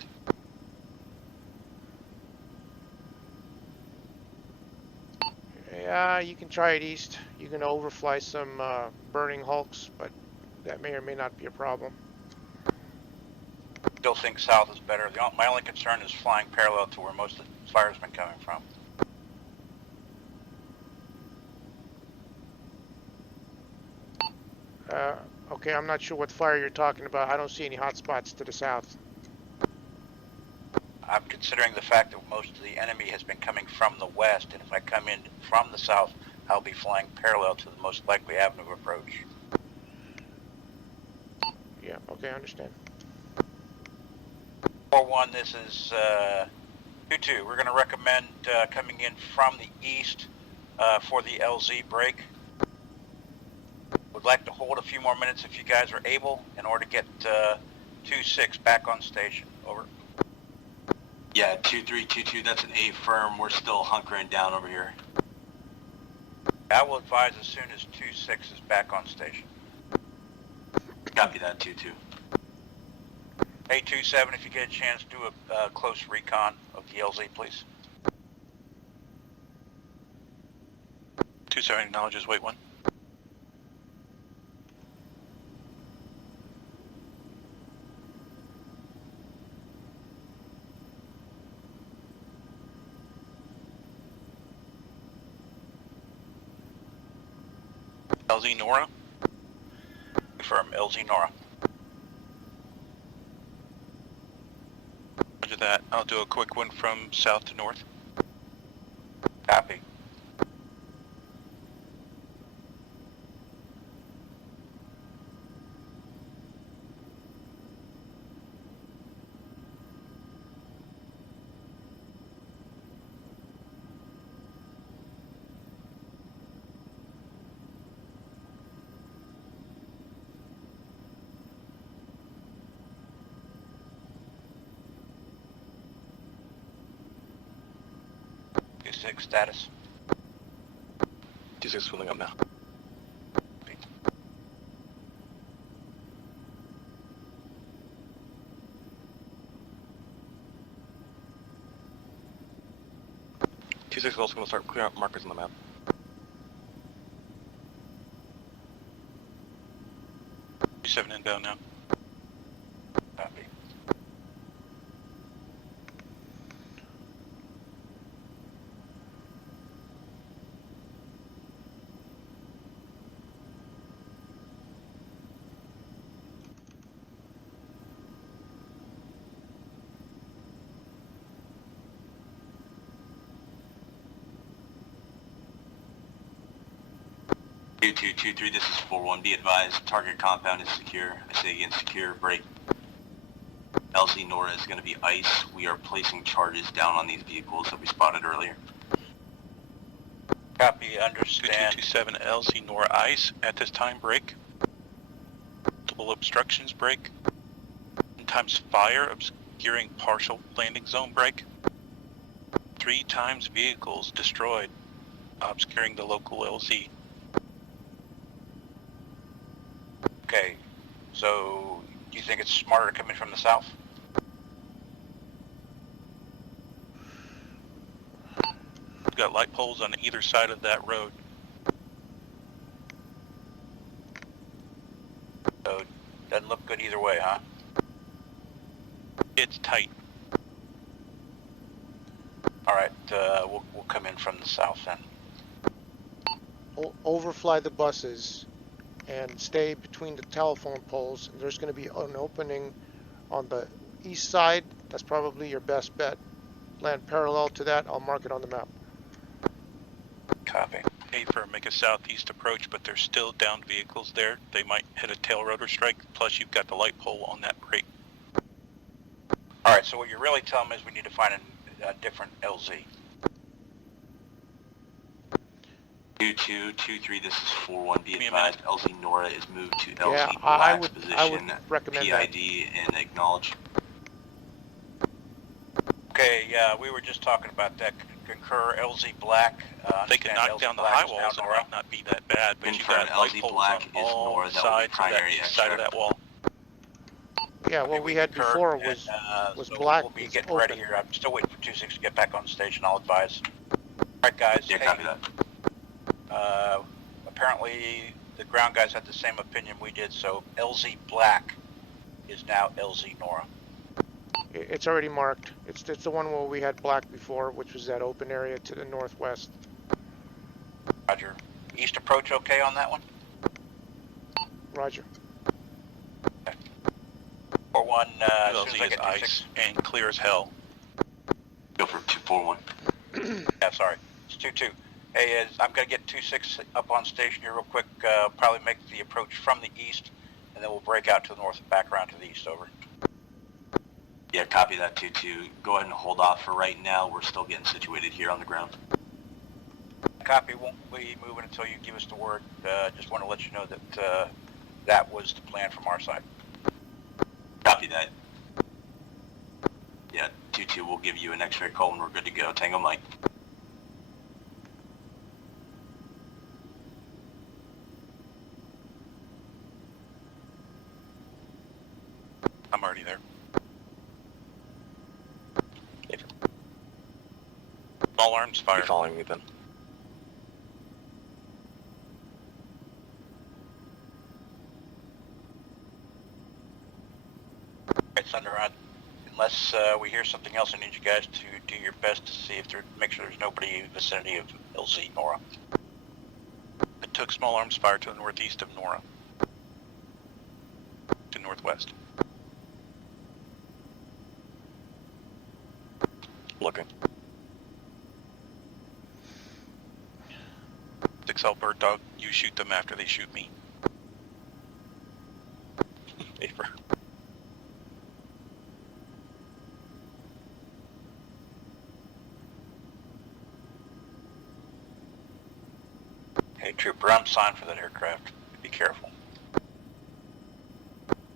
Yeah, you can try it east. You can overfly some burning hulks, but that may or may not be a problem. Still think south is better. My only concern is flying parallel to where most of the fire's been coming from. Okay, I'm not sure what fire you're talking about. I don't see any hot spots to the south. I'm considering the fact that most of the enemy has been coming from the west, and if I come in from the south, I'll be flying parallel to the most likely avenue of approach. Yeah, okay, I understand. 4-1, this is 2-2. We're going to recommend coming in from the east for the LZ break. Would like to hold a few more minutes if you guys are able in order to get 2-6 back on station. Over. Yeah, 2322, that's an A firm. We're still hunkering down over here. I will advise as soon as 2-6 is back on station. Copy that, 2-2. Hey, 2-7, if you get a chance, do a close recon of the LZ, please. 2-7 acknowledges wait 1. LZ Nora. Confirm, LZ Nora. Roger that. I'll do a quick one from south to north. Copy. Six status. 2-6 filling up now. Two-6 is also going to start clearing out markers on the map. 2-7 inbound now. Copy. Two 223, this is 4-1. Be advised, target compound is secure. I say again, secure. Break. LZ Nora is going to be ice. We are placing charges down on these vehicles that we spotted earlier. Copy, understand. 2227 LZ Nora ice at this time, break. Multiple obstructions, break. Times fire obscuring partial landing zone, break. 3 times vehicles destroyed, obscuring the local LZ. Okay, so do you think it's smarter to come in from the south? We've got light poles on either side of that road. So doesn't look good either way, huh? It's tight. All right, we'll come in from the south then. Overfly the buses and stay between the telephone poles. There's going to be an opening on the east side. That's probably your best bet. Land parallel to that. I'll mark it on the map. Copy. Paper, make a southeast approach, but there's still downed vehicles there. They might hit a tail rotor strike, plus you've got the light pole on that break. All right, so what you're really telling me is we need to find a different LZ. 2223, this is 41. Be advised, LZ Nora is moved to LZ Yeah, Black's I would position. recommend that. PID and acknowledge. Okay, yeah, we were just talking about that. Concur, LZ Black. They can knock down the high walls, it might not be that bad, but you've got light poles on all sides of that east side of that wall. Yeah, what we had before was so black. We'll be is getting open. ready here. I'm still waiting for 26 to get back on station. I'll advise. All right, guys. Yeah, copy that. Apparently, the ground guys had the same opinion we did, so LZ Black is now LZ Nora. It's already marked. It's the one where we had black before, which was that open area to the northwest. Roger. East approach okay on that one? Roger. 4-1, as soon as I LZ is get 26. ice and clear as hell. Go for 241. Yeah, sorry. It's 2-2. Hey, I'm going to get 26 up on station here real quick. Probably make the approach from the east, and then we'll break out to the north and back around to the east. Over. Yeah, copy that 22. Go ahead and hold off for right now. We're still getting situated here on the ground. Copy. Won't be moving until you give us the word. Just want to let you know that that was the plan from our side. Copy that. Yeah, 22 will give you an X-ray call when we're good to go. Tango Mike. I'm already there. Small arms fire. You're following me then. It's under unless we hear something else, I need you guys to do your best to see if make sure there's nobody in the vicinity of LZ Nora. I took small arms fire to the northeast of Nora. To northwest. Looking. 6L Bird Dog, you shoot them after they shoot me. Paper. Hey, Trooper, I'm signed for that aircraft. Be careful.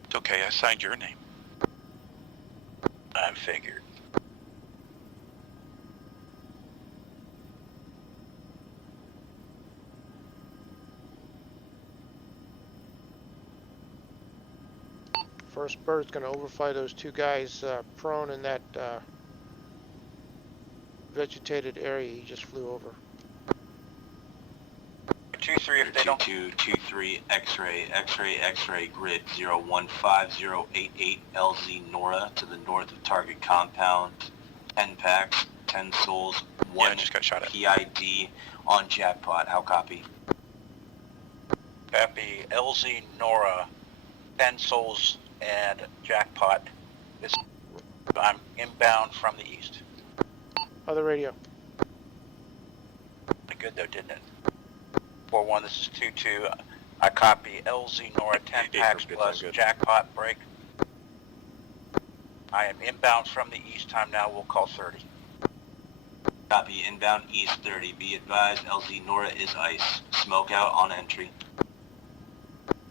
It's okay, I signed your name. I figured. First bird's going to overfly those two guys prone in that vegetated area he just flew over. 2-3 if they don't. 2223 X-ray grid 015088 LZ Nora to the north of target compound. 10 packs, 10 souls, 1 just got shot at. PID on jackpot. How copy? Copy. LZ Nora, 10 souls and jackpot. I'm inbound from the east. Other radio. Good though, didn't it? 4-1, this is 2-2. I copy LZ Nora, 10 packs plus jackpot break. I am inbound from the east. Time now. We'll call 30. Copy, inbound east 30. Be advised, LZ Nora is ice. Smoke out on entry.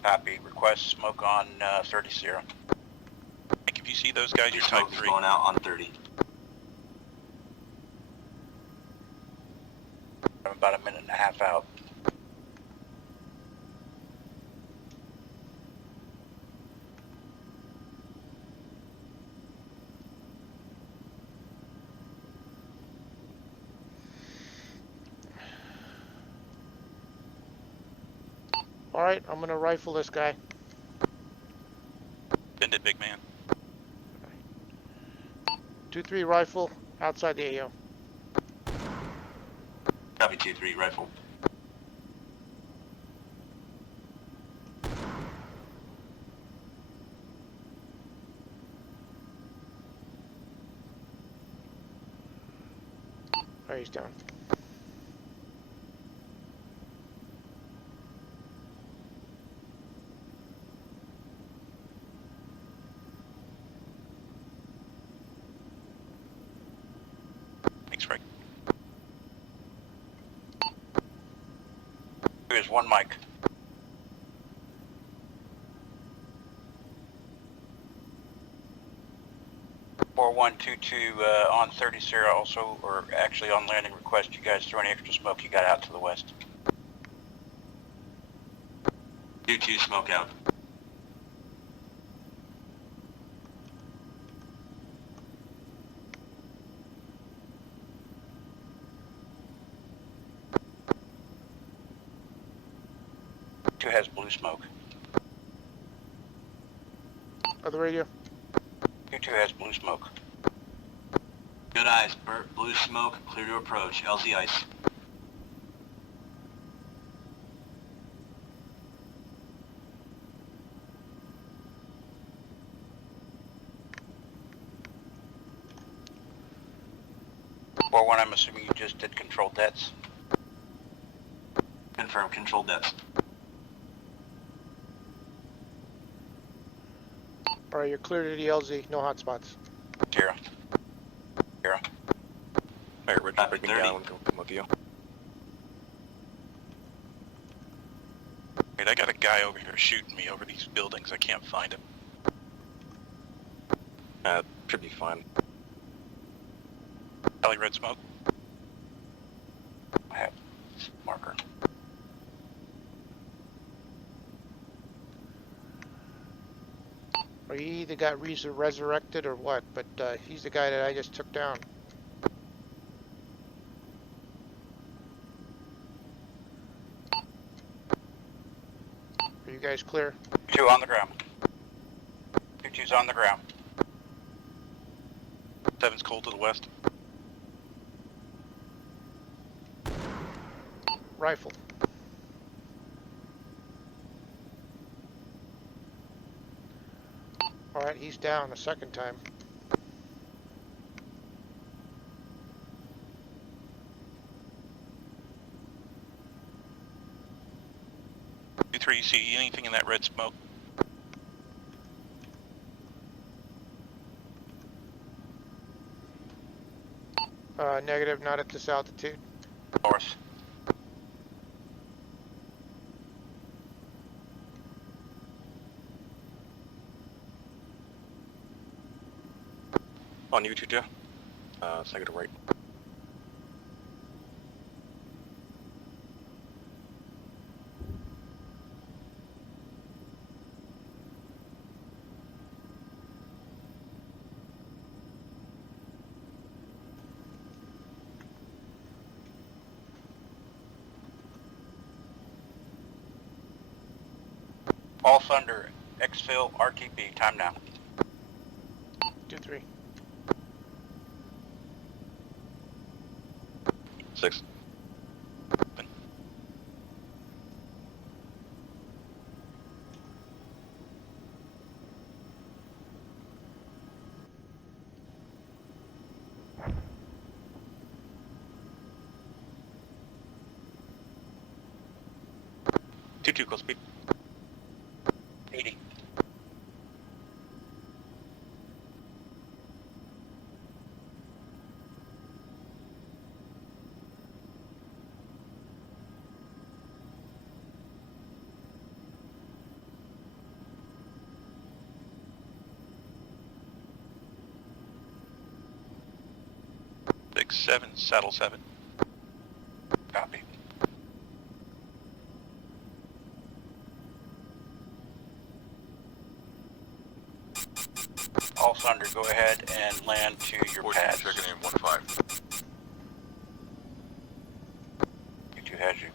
Copy. Request smoke on 30-0. If you see those guys, you're Smoke type is 3. going out on 30. I'm about a minute and a half out. All right, I'm gonna rifle this guy. Bend it, big man. 2-3 rifle outside the AO. Copy 2-3 rifle. Oh, he's down. Thanks, Frank. Here's one mic. On 30-0 also, or actually on landing request, you guys throw any extra smoke you got out to the west. 2-2 smoke out. Two has blue smoke. Other radio. 2-2 has blue smoke. Good eyes, Bert. Blue smoke. Clear to approach. LZ ice. One, I'm assuming you just did controlled deaths. Confirm control depths. All right, you're clear to the LZ. No hotspots. 0. Alright, Richard, Copy, break me 30. down and come with you. Wait, I got a guy over here shooting me over these buildings. I can't find him. Should be fine. Kelly, red smoke. I have marker. Or he either got resurrected or what, but he's the guy that I just took down. Are you guys clear? 2 on the ground. 2-2's on the ground. 7's cold to the west. Rifle. All right, he's down a second time. You 3, you see anything in that red smoke? Negative, not at this altitude. North. On you 2-2. Second to right. All Thunder, exfil, RTP, time now. 2-3. 6. Two close speed. 80. 267, saddle 7. Copy. All Thunder, go ahead and land to your 14 pads. checking in 1-5. You two has you.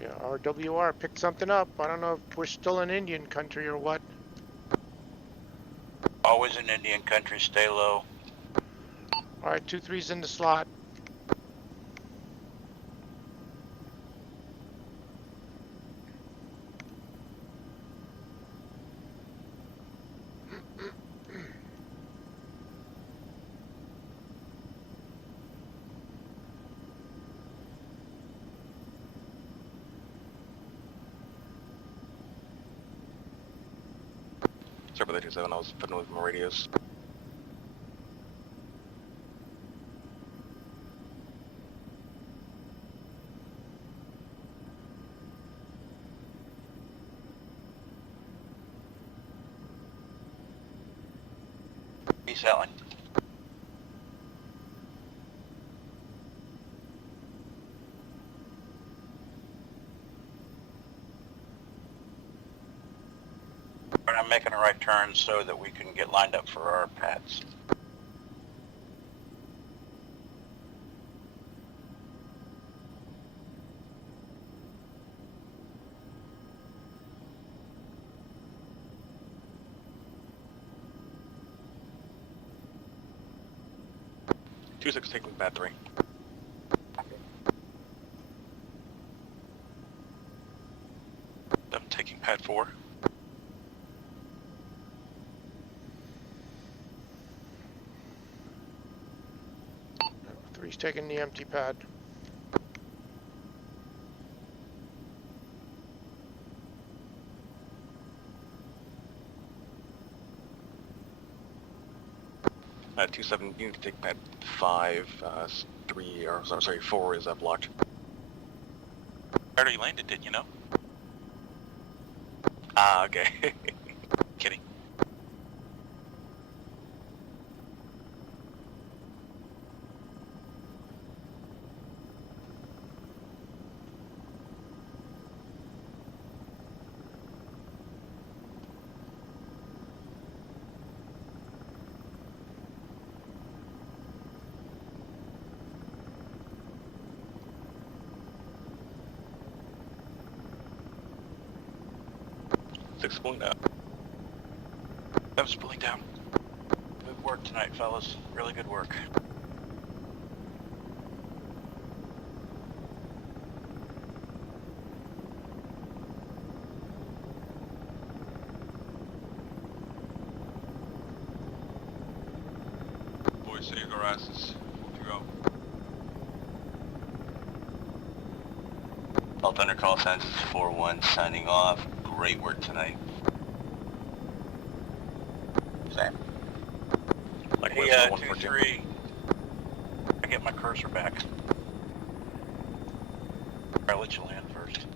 Yeah, RWR picked something up. I don't know if we're still in Indian country or what. Always in Indian country, stay low. All right, 2-3's in the slot. Sorry about that, 27. I was putting with my radios. Peace out. I'm making a right turn so that we can get lined up for our pads. Two 6 taking pad 3. I'm taking pad 4. Three's taking the empty pad. Pad 27, you need to take pad 5. 3, or sorry, 4 is blocked. Already landed, didn't you know? Ah, okay. Kidding. Six pulling down. I'm pulling down. Good work tonight, fellas. Really good work. Boys, save your asses. Move to go. All Thunder call signs is 4-1 signing off. Great work tonight. Same. Likewise, Hey, 142. 2-3. I get my cursor back. I'll let you land first.